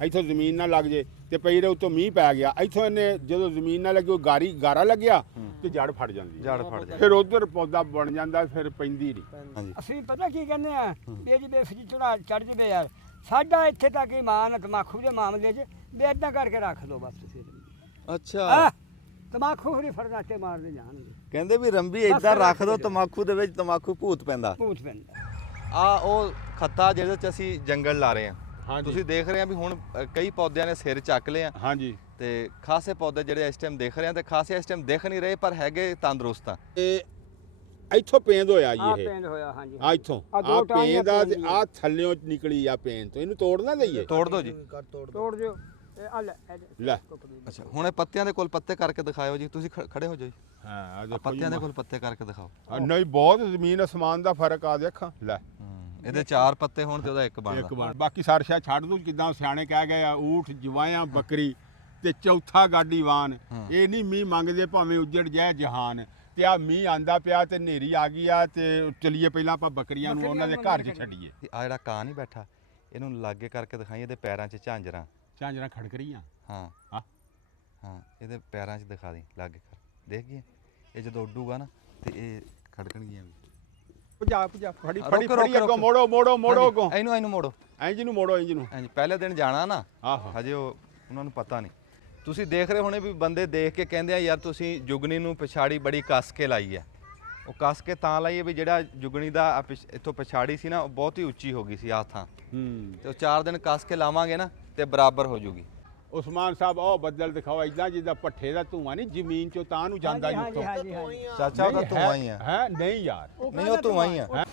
ਇੱਥੋਂ ਜ਼ਮੀਨ ਨਾ ਲੱਗ ਜੇ ਤੇ ਪਈ ਰਹੇ ਉੱਤੋਂ ਮੀਂਹ ਪੈ ਗਿਆ ਇੱਥੋਂ ਇਹਨੇ ਜਦੋਂ ਜ਼ਮੀਨ ਨਾਲ ਲੱਗੀ ਉਹ ਗਾਰਾ ਲੱਗਿਆ ਤੇ ਜੜ ਫੜ ਜਾਂਦੀ ਫਿਰ ਉਧਰ ਪੌਦਾ ਬਣ ਜਾਂਦਾ ਫਿਰ ਪੈਂਦੀ ਨਹੀਂ। ਅਸੀਂ ਪਤਾ ਕੀ ਕਹਿੰਦੇ ਆ ਵੀ ਜੇ ਬੇਫਿਕ ਚੜ ਜਵੇ ਯਾਰ ਸਾਡਾ ਇੱਥੇ ਤੱਕ ਇਮਾਨ ਤਮਾਕੂ ਦੇ ਮਾਮਲੇ 'ਚ ਵੀ ਏਦਾਂ ਕਰਕੇ ਰੱਖ ਲਓ ਬਸ ਤੁਸੀਂ। ਅੱਛਾ ਤਮਾਕੂ ਫਰੀ ਫਰਨਾਟੇ ਮਾਰਦੇ ਜਾਣਗੇ। ਕਹਿੰਦੇ ਵੀ ਰੰਬੀ ਏਦਾਂ ਰੱਖ ਦੋ ਤਮਾਕੂ ਦੇ ਵਿੱਚ ਤਮਾਕੂ ਭੂਤ ਪੈਂਦਾ। ਆ ਉਹ ਖੱਤਾ ਜਿਹਦੇ 'ਚ ਅਸੀਂ ਜੰਗਲ ਲਾ ਰਹੇ ਹਾਂ ਤੁਸੀਂ ਦੇਖ ਰਹੇ ਆ ਵੀ ਹੁਣ ਕਈ ਪੌਦਿਆਂ ਨੇ ਸਿਰ ਚੱਕ ਲਿਆ ਹਾਂਜੀ ਤੇ ਖਾਸੇ ਪੌਦੇ ਜਿਹੜੇ ਇਸ ਟਾਈਮ ਦੇਖ ਰਹੇ ਆ ਤੇ ਖਾਸੇ ਇਸ ਟਾਈਮ ਦੇਖ ਨਹੀਂ ਰਹੇ ਪਰ ਹੈਗੇ ਤੰਦਰੁਸਤ ਆ। ਇੱਥੋਂ ਪੇਂਦ ਹੋਇਆ ਜੀ ਇਹ ਪੇਂਦ ਹੋਇਆ ਹਾਂਜੀ ਆ ਇੱਥੋਂ ਆ ਪੇਂਦ ਆ ਤੇ ਆ ਥੱਲਿਓਂ ਨਿਕਲੀ ਆ ਪੇਂਦ ਤੋਂ ਇਹਨੂੰ ਤੋੜ ਨਾ ਦਈਏ। ਤੋੜ ਦਿਓ ਜੀ ਤੋੜ ਦਿਓ ਲੈ ਅੱਛਾ ਹੁਣ ਇਹ ਪੱਤਿਆਂ ਦੇ ਕੋਲ ਪੱਤੇ ਕਰਕੇ ਦਿਖਾਓ ਜੀ ਤੁਸੀਂ ਖੜੇ ਹੋ ਜਾਓ ਜੀ। ਹਾਂ ਆ ਪੱਤਿਆਂ ਦੇ ਕੋਲ ਪੱਤੇ ਕਰਕੇ ਦਿਖਾਓ। ਨਹੀਂ ਬਹੁਤ ਜ਼ਮੀਨ ਅਸਮਾਨ ਦਾ ਫਰਕ ਆ ਦੇਖਾਂ ਲੈ ਇਹਦੇ 4 ਪੱਤੇ ਹੋਣ ਤੇ ਉਹਦਾ ਇੱਕ ਬਣਦਾ। ਬਾਕੀ ਸਾਰ ਸ਼ਾਇਦ ਛੱਡ ਦੂੰ ਕਿਦਾਂ ਸਿਆਣੇ ਕਹਿ ਗਏ ਆ ਊਠ ਜਵਾਇਆਂ ਬੱਕਰੀ ਤੇ ਚੌਥਾ ਗਾਡੀਵਾਨ ਇਹ ਨਹੀਂ ਮੀਂਹ ਮੰਗਦੇ ਭਾਵੇਂ ਉੱਜੜ ਜਾਏ ਜਹਾਨ ਤੇ ਆ ਮੀਂਹ ਆਂਦਾ ਪਿਆ ਤੇ ਹਨੇਰੀ ਆ ਗਈ ਆ ਤੇ ਚਲੀਏ ਪਹਿਲਾਂ ਆਪਾਂ ਬੱਕਰੀਆਂ ਨੂੰ ਉਹਨਾਂ ਦੇ ਘਰ 'ਚ ਛੱਡੀਏ। ਆ ਜਿਹੜਾ ਕਾਂ ਨਹੀਂ ਬੈਠਾ ਇਹਨੂੰ ਲਾਗੇ ਕਰਕੇ ਦਿਖਾਈ ਇਹਦੇ ਪੈਰਾਂ 'ਚ ਝਾਂਜਰਾਂ ਖੜਕ ਰਹੀਆਂ। ਹਾਂ ਹਾਂ ਇਹਦੇ ਪੈਰਾਂ 'ਚ ਦਿਖਾ ਦੇ ਲਾਗੇ ਕਰ ਦੇਖ ਗਏ ਇਹ ਜਦੋਂ ਉੱਡੂਗਾ ਨਾ ਤੇ ਇਹ ਖੜਕਣਗੀਆਂ ਵੀ। ਭਜਾ ਫੜੀ ਅੱਗੋਂ ਮੋੜੋ ਅੱਗੋਂ ਇਹਨੂੰ ਮੋੜੋ ਇੰਜ ਨੂੰ ਮੋੜੋ ਇੰਜ ਨੂੰ। ਹਾਂਜੀ ਪਹਿਲੇ ਦਿਨ ਜਾਣਾ ਨਾ ਹਜੇ ਉਹਨਾਂ ਨੂੰ ਪਤਾ ਨਹੀਂ। ਤੁਸੀਂ ਦੇਖ ਰਹੇ ਹੋਣੇ ਵੀ ਬੰਦੇ ਦੇਖ ਕੇ ਕਹਿੰਦੇ ਆ ਯਾਰ ਤੁਸੀਂ ਜੁਗਨੀ ਨੂੰ ਪਛਾੜੀ ਬੜੀ ਕੱਸ ਕੇ ਲਾਈ ਹੈ। ਉਹ ਕੱਸ ਕੇ ਤਾਂ ਲਾਈ ਹੈ ਵੀ ਜਿਹੜਾ ਜੁਗਨੀ ਦਾ ਇੱਥੋਂ ਪਛਾੜੀ ਸੀ ਨਾ ਉਹ ਬਹੁਤ ਹੀ ਉੱਚੀ ਹੋ ਗਈ ਸੀ ਆਹ ਥਾਂ ਤੇ ਉਹ 4 ਦਿਨ ਕੱਸ ਕੇ ਲਾਵਾਂਗੇ ਨਾ ਤੇ ਬਰਾਬਰ ਹੋ ਜੂਗੀ। ਉਸਮਾਨ ਸਾਹਿਬ ਉਹ ਬੱਦਲ ਦਿਖਾਓ ਇਦਾਂ ਜਿੱਦਾਂ ਪੱਠੇ ਦਾ ਧੂਆਂ ਨਹੀਂ ਜ਼ਮੀਨ ਚੋਂ ਤਾਂ ਨੂੰ ਜਾਂਦਾ ਜੀ ਉੱਥੋਂ। ਚਾਚਾ ਉਹਦਾ ਧੂਆਂ ਹੀ ਆ। ਹੈ ਨਹੀਂ ਯਾਰ ਨਹੀਂ ਉਹ ਧੂਆਂ ਹੀ ਆ।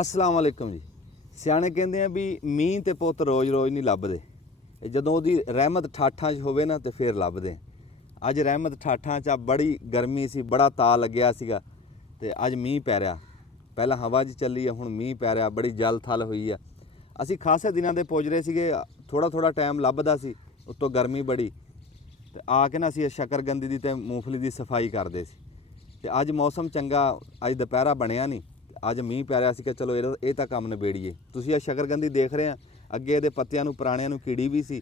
अस्सलाम वालेकुम जी। सियाने कहते हैं भी मीह ते पुत रोज़ रोज़ नहीं लभदे जदों दी रहमत ठाठां 'च होवे ना ते फिर लभदे। अज रहमत ठाठां 'च बड़ी गर्मी सी बड़ा ता लग्या सीगा ते अज मीह पै रहा। पहला हवा च चली है हुण मीह पै रहा बड़ी जल थल हुई है। असी खासे दिनां दे पुज रहे सीगे थोड़ा टाइम लभदा सी उत्तों गर्मी बड़ी ते आके ना असी शकरगंदी दी ते मूंगफली दी सफाई करदे सी ते अज मौसम चंगा अज दुपहरा बनिया नहीं ਅੱਜ ਮੀਂਹ ਪੈ ਰਿਹਾ ਸੀ ਕਿ ਚਲੋ ਇਹ ਤਾਂ ਕੰਮ ਨਿਬੇੜੀਏ। ਤੁਸੀਂ ਆ ਸ਼ਕਰਗੰਦੀ ਦੇਖ ਰਹੇ ਆ ਅੱਗੇ ਇਹਦੇ ਪੱਤਿਆਂ ਨੂੰ ਪੁਰਾਣਿਆਂ ਨੂੰ ਕੀੜੀ ਵੀ ਸੀ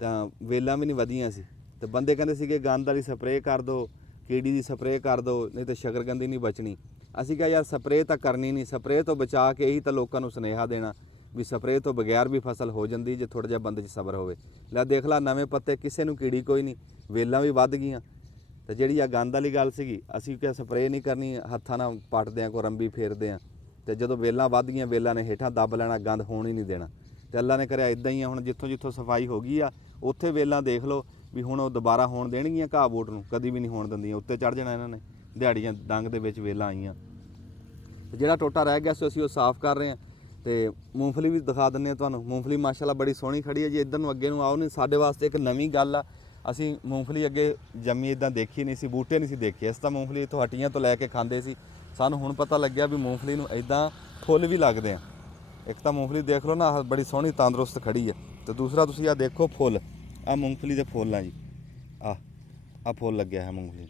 ਤਾਂ ਵੇਲਾਂ ਵੀ ਨਹੀਂ ਵਧੀਆਂ ਸੀ ਤੇ ਬੰਦੇ ਕਹਿੰਦੇ ਸੀਗੇ ਗੰਦ ਵਾਲੀ ਸਪਰੇਅ ਕਰ ਦਿਓ ਕੀੜੀ ਦੀ ਸਪਰੇਅ ਕਰ ਦਿਓ ਨਹੀਂ ਤੇ ਸ਼ਕਰਗੰਦੀ ਨਹੀਂ ਬਚਣੀ। ਅਸੀਂ ਕਿਹਾ ਯਾਰ ਸਪਰੇਅ ਤਾਂ ਕਰਨੀ ਨਹੀਂ ਸਪਰੇਅ ਤੋਂ ਬਚਾ ਕੇ ਇਹੀ ਤਾਂ ਲੋਕਾਂ ਨੂੰ ਸੁਨੇਹਾ ਦੇਣਾ ਵੀ ਸਪਰੇਅ ਤੋਂ ਬਗੈਰ ਵੀ ਫਸਲ ਹੋ ਜਾਂਦੀ ਜੇ ਥੋੜ੍ਹਾ ਜਿਹਾ ਬੰਦੇ 'ਚ ਸਬਰ ਹੋਵੇ। ਲੈ ਦੇਖ ਲਾ ਨਵੇਂ ਪੱਤੇ ਕਿਸੇ ਨੂੰ ਕੀੜੀ ਕੋਈ ਨਹੀਂ ਵੇਲਾਂ ਵੀ ਵੱਧ ਗਈਆਂ ਤੇ ਜਿਹੜੀ ਆ ਗੰਦ ਵਾਲੀ ਗੱਲ ਸੀਗੀ ਅਸੀਂ ਕਿਹਾ ਸਪਰੇਅ ਨਹੀਂ ਕਰਨੀ ਹੱਥਾਂ ਨਾਲ ਪੱਟਦੇ ਆ ਕੋ ਰੰਬੀ ਫੇਰਦੇ ਆ ਤੇ ਜਦੋਂ ਵੇਲਾਂ ਵੱਧ ਗਈਆਂ ਵੇਲਾਂ ਨੇ ਹੇਠਾਂ ਦੱਬ ਲੈਣਾ ਗੰਦ ਹੋਣ ਹੀ ਨਹੀਂ ਦੇਣਾ ਤੇ ਅੱਲਾ ਨੇ ਕਰਿਆ ਇਦਾਂ ਹੀ ਆ। ਹੁਣ ਜਿੱਥੋਂ ਸਫਾਈ ਹੋ ਗਈ ਆ ਉੱਥੇ ਵੇਲਾਂ ਦੇਖ ਲਓ ਵੀ ਹੁਣ ਉਹ ਦੁਬਾਰਾ ਹੋਣ ਦੇਣਗੀਆਂ ਘਾਹ ਬੂਟ ਨੂੰ ਕਦੀ ਵੀ ਨਹੀਂ ਹੋਣ ਦਿੰਦੀਆਂ ਉੱਤੇ ਚੜ ਜਾਣਾ ਇਹਨਾਂ ਨੇ ਦਿਹਾੜੀਆਂ ਡੰਗ ਦੇ ਵਿੱਚ ਵੇਲਾਂ ਆਈਆਂ ਤੇ ਜਿਹੜਾ ਟੋਟਾ ਰਹਿ ਗਿਆ ਸੀ ਅਸੀਂ ਉਹ ਸਾਫ਼ ਕਰ ਰਹੇ ਆ ਤੇ ਮੂੰਗਫਲੀ ਵੀ ਦਿਖਾ ਦਿੰਦੇ ਆ ਤੁਹਾਨੂੰ। ਮੂੰਗਫਲੀ ਮਾਸ਼ਾਅੱਲਾ ਬੜੀ ਸੋਹਣੀ ਖੜੀ ਹੈ ਜੀ। ਇੱਧਰ ਨੂੰ ਅੱਗੇ ਨੂੰ ਆਓ ਨਹੀਂ ਸਾਡੇ ਵਾਸਤੇ ਇੱਕ ਨਵੀਂ ਗੱਲ ਆ। ਅਸੀਂ ਮੂੰਗਫਲੀ ਅੱਗੇ ਜੰਮੀ ਇਦਾਂ ਦੇਖੀ ਨਹੀਂ ਸੀ ਬੂਟੇ ਨਹੀਂ ਸੀ ਦੇਖੇ ਅਸੀਂ ਤਾਂ ਮੂੰਗਫਲੀ ਇੱਥੋਂ ਹੱਟੀਆਂ ਤੋਂ ਲੈ ਕੇ ਖਾਂਦੇ ਸੀ। ਸਾਨੂੰ ਹੁਣ ਪਤਾ ਲੱਗਿਆ ਵੀ ਮੂੰਗਫਲੀ ਨੂੰ ਇਦਾਂ ਫੁੱਲ ਵੀ ਲੱਗਦੇ ਆ। ਇੱਕ ਤਾਂ ਮੂੰਗਫਲੀ ਦੇਖ ਲਓ ਨਾ ਬੜੀ ਸੋਹਣੀ ਤੰਦਰੁਸਤ ਖੜੀ ਹੈ ਤੇ ਦੂਸਰਾ ਤੁਸੀਂ ਆ ਦੇਖੋ ਫੁੱਲ ਆ ਮੂੰਗਫਲੀ ਦੇ ਫੁੱਲ ਆ ਜੀ ਆ ਫੁੱਲ ਲੱਗਿਆ ਹੈ ਮੂੰਗਫਲੀ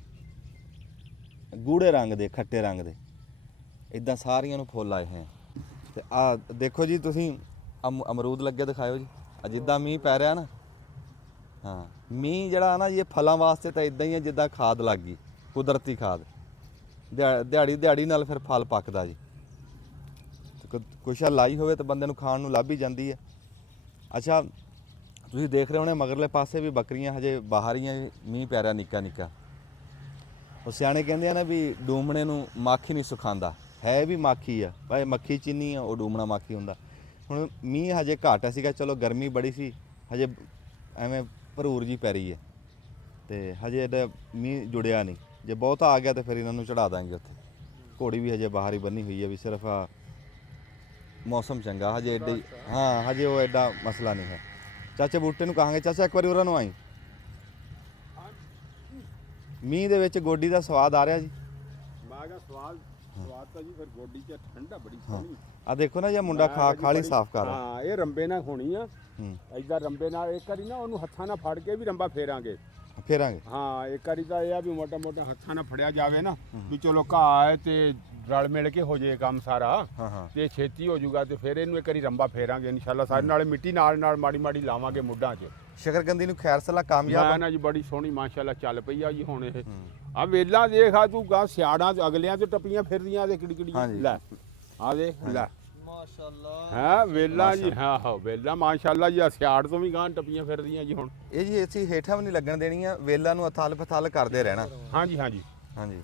ਗੂੜੇ ਰੰਗ ਦੇ ਖੱਟੇ ਰੰਗ ਦੇ ਇਦਾਂ ਸਾਰੀਆਂ ਨੂੰ ਫੁੱਲ ਆਏ ਹੈ ਤੇ ਆ ਦੇਖੋ ਜੀ ਤੁਸੀਂ ਅਮਰੂਦ ਲੱਗੇ ਦਿਖਾਇਓ ਜੀ ਆ ਜਿੱਦਾਂ ਮੀਂਹ ਪੈ ਰਿਹਾ ਨਾ ਹਾਂ ਮੀਂਹ ਜਿਹੜਾ ਨਾ ਇਹ ਫਲਾਂ ਵਾਸਤੇ ਤਾਂ ਇਦਾਂ ਹੀ ਹੈ ਜਿੱਦਾਂ ਖਾਦ ਲੱਗ ਗਈ ਕੁਦਰਤੀ ਖਾਦ ਦਿਹਾੜੀ ਨਾਲ ਫਿਰ ਫਲ ਪੱਕਦਾ ਜੀ। ਕੁਛ ਲਾਈ ਹੋਵੇ ਤਾਂ ਬੰਦੇ ਨੂੰ ਖਾਣ ਨੂੰ ਲੱਭ ਹੀ ਜਾਂਦੀ ਹੈ। ਅੱਛਾ ਤੁਸੀਂ ਦੇਖ ਰਹੇ ਹੋਣੇ ਮਗਰਲੇ ਪਾਸੇ ਵੀ ਬੱਕਰੀਆਂ ਹਜੇ ਬਾਹਰ ਹੀ ਮੀਂਹ ਪੈ ਰਿਹਾ ਨਿੱਕਾ ਉਹ ਸਿਆਣੇ ਕਹਿੰਦੇ ਆ ਨਾ ਵੀ ਡੂਮਣੇ ਨੂੰ ਮਾਖੀ ਨਹੀਂ ਸੁਖਾਉਂਦਾ ਹੈ ਵੀ ਮਾਖੀ ਆ ਭਾਵੇਂ ਮੱਖੀ ਚੀਨੀ ਆ ਉਹ ਡੂਮਣਾ ਮਾਖੀ ਹੁੰਦਾ। ਹੁਣ ਮੀਂਹ ਹਜੇ ਘੱਟ ਸੀਗਾ ਚਲੋ ਗਰਮੀ ਬੜੀ ਸੀ ਹਜੇ ਐਵੇਂ ਭਰੂਰ ਜੀ ਪੈ ਰਹੀ ਹੈ ਤੇ ਹਜੇ ਇਹਦਾ ਮੀਂਹ ਜੁੜਿਆ ਨਹੀਂ ਜੇ ਬਹੁਤਾ ਆ ਗਿਆ ਤਾਂ ਫਿਰ ਇਹਨਾਂ ਨੂੰ ਚੜਾ ਦਾਂਗੇ ਉੱਥੇ ਘੋੜੀ ਵੀ ਹਜੇ ਬਾਹਰ ਹੀ ਬੰਨੀ ਹੋਈ ਹੈ ਵੀ ਸਿਰਫ ਆ ਮੌਸਮ ਚੰਗਾ ਹਜੇ ਐਡੀ ਹਾਂ ਹਜੇ ਉਹ ਐਡਾ ਮਸਲਾ ਨਹੀਂ ਹੈ। ਚਾਚੇ ਬੂਟੇ ਨੂੰ ਕਹਾਂਗੇ ਚਾਚਾ ਇੱਕ ਵਾਰੀ ਉਹਨਾਂ ਨੂੰ ਆਈ ਮੀਂਹ ਦੇ ਵਿੱਚ ਗੋਡੀ ਦਾ ਸਵਾਦ ਆ ਰਿਹਾ ਜੀ। ਮੈਂ ਕਿਹਾ ਸਵਾਦ ਤਾਂ ਜੀ ਫਿਰ ਗੋਡੀ 'ਚ ਠੰਡਾ ਬੜੀ ਸੋਹਣੀ। ਆ ਦੇਖੋ ਨਾ ਇਹ ਮੁੰਡਾ ਖਾਲੀ ਸਾਫ਼ ਕਰ ਰਿਹਾ। ਹਾਂ ਇਹ ਰੰਬੇ ਨਾਲ ਹੋਣੀ ਆ। ਹੂੰ ਐਦਾਂ ਰੰਬੇ ਨਾਲ ਇੱਕ ਵਾਰੀ ਨਾ ਉਹਨੂੰ ਹੱਥਾਂ ਨਾਲ ਫੜ ਕੇ ਵੀ ਰੰਬਾ ਫੇਰਾਂਗੇ। ਫੇਰਾਂਗੇ ਹਾਂ ਇੱਕ ਵਾਰੀ ਤਾਂ ਇਹ ਆ ਵੀ ਮੋਟਾ ਮੋਟਾ ਹੱਥਾਂ ਨਾਲ ਫੜਿਆ ਜਾਵੇ ਨਾ ਵੀ ਚਲੋ ਘਾਹ ਹੈ ਤੇ ਰਲ ਮਿਲ ਕੇ ਹੋ ਜੇ ਕੰਮ ਸਾਰਾ ਹਾਂ ਹਾਂ ਤੇ ਛੇਤੀ ਹੋ ਜਾਊਗਾ ਤੇ ਫਿਰ ਇਹਨੂੰ ਇੱਕ ਵਾਰੀ ਰੰਬਾ ਫੇਰਾਂਗੇ ਇਨਸ਼ਾਅੱਲਾ। ਸਾਰੇ ਨਾਲੇ ਮਿੱਟੀ ਨਾਲ ਮਾੜੀ ਮਾੜੀ ਲਾਵਾਂਗੇ ਮੁੱਢਾਂ 'ਚ। ਸ਼ਕਰਕੰਦੀ ਨੂੰ ਖੈਰ ਸਲਾ ਕਾਮਯਾਬ ਮੈਂ ਨਾ ਜੀ ਬੜੀ ਸੋਹਣੀ ਮਾਸ਼ਾਅੱਲਾ ਚੱਲ ਪਈ ਆ ਜੀ ਹੁਣ ਇਹ। ਆ ਵੇਲਾ ਦੇਖ ਆ ਤੂੰ ਗਾ ਸਿਆੜਾਂ ਅਗਲਿਆਂ ਤੇ ਟੱਪੀਆਂ ਫਿਰਦੀਆਂ ਤੇ ਕਿਹੜੀ ਲੈ ਆ ਦੇਖ ਲੈ ਮਾਸ਼ਾਅੱਲਾ ਹਾਂ ਵੇਲਾ ਜੀ ਹਾਂ ਵੇਲਾ ਮਾਸ਼ਾਅੱਲਾ ਜੀ ਸਿਆੜ ਤੋਂ ਵੀ ਗਾਂ ਟੱਪੀਆਂ ਫਿਰਦੀਆਂ ਜੀ ਹੁਣ। ਇਹ ਜੀ ਅਸੀਂ ਹੇਠਾਂ ਵੀ ਨਹੀਂ ਲੱਗਣ ਦੇਣੀਆਂ ਵੇਲਾਂ ਨੂੰ ਅਥਲ ਪਥਲ ਕਰਦੇ ਰਹਿਣਾ। ਹਾਂਜੀ ਹਾਂਜੀ ਹਾਂਜੀ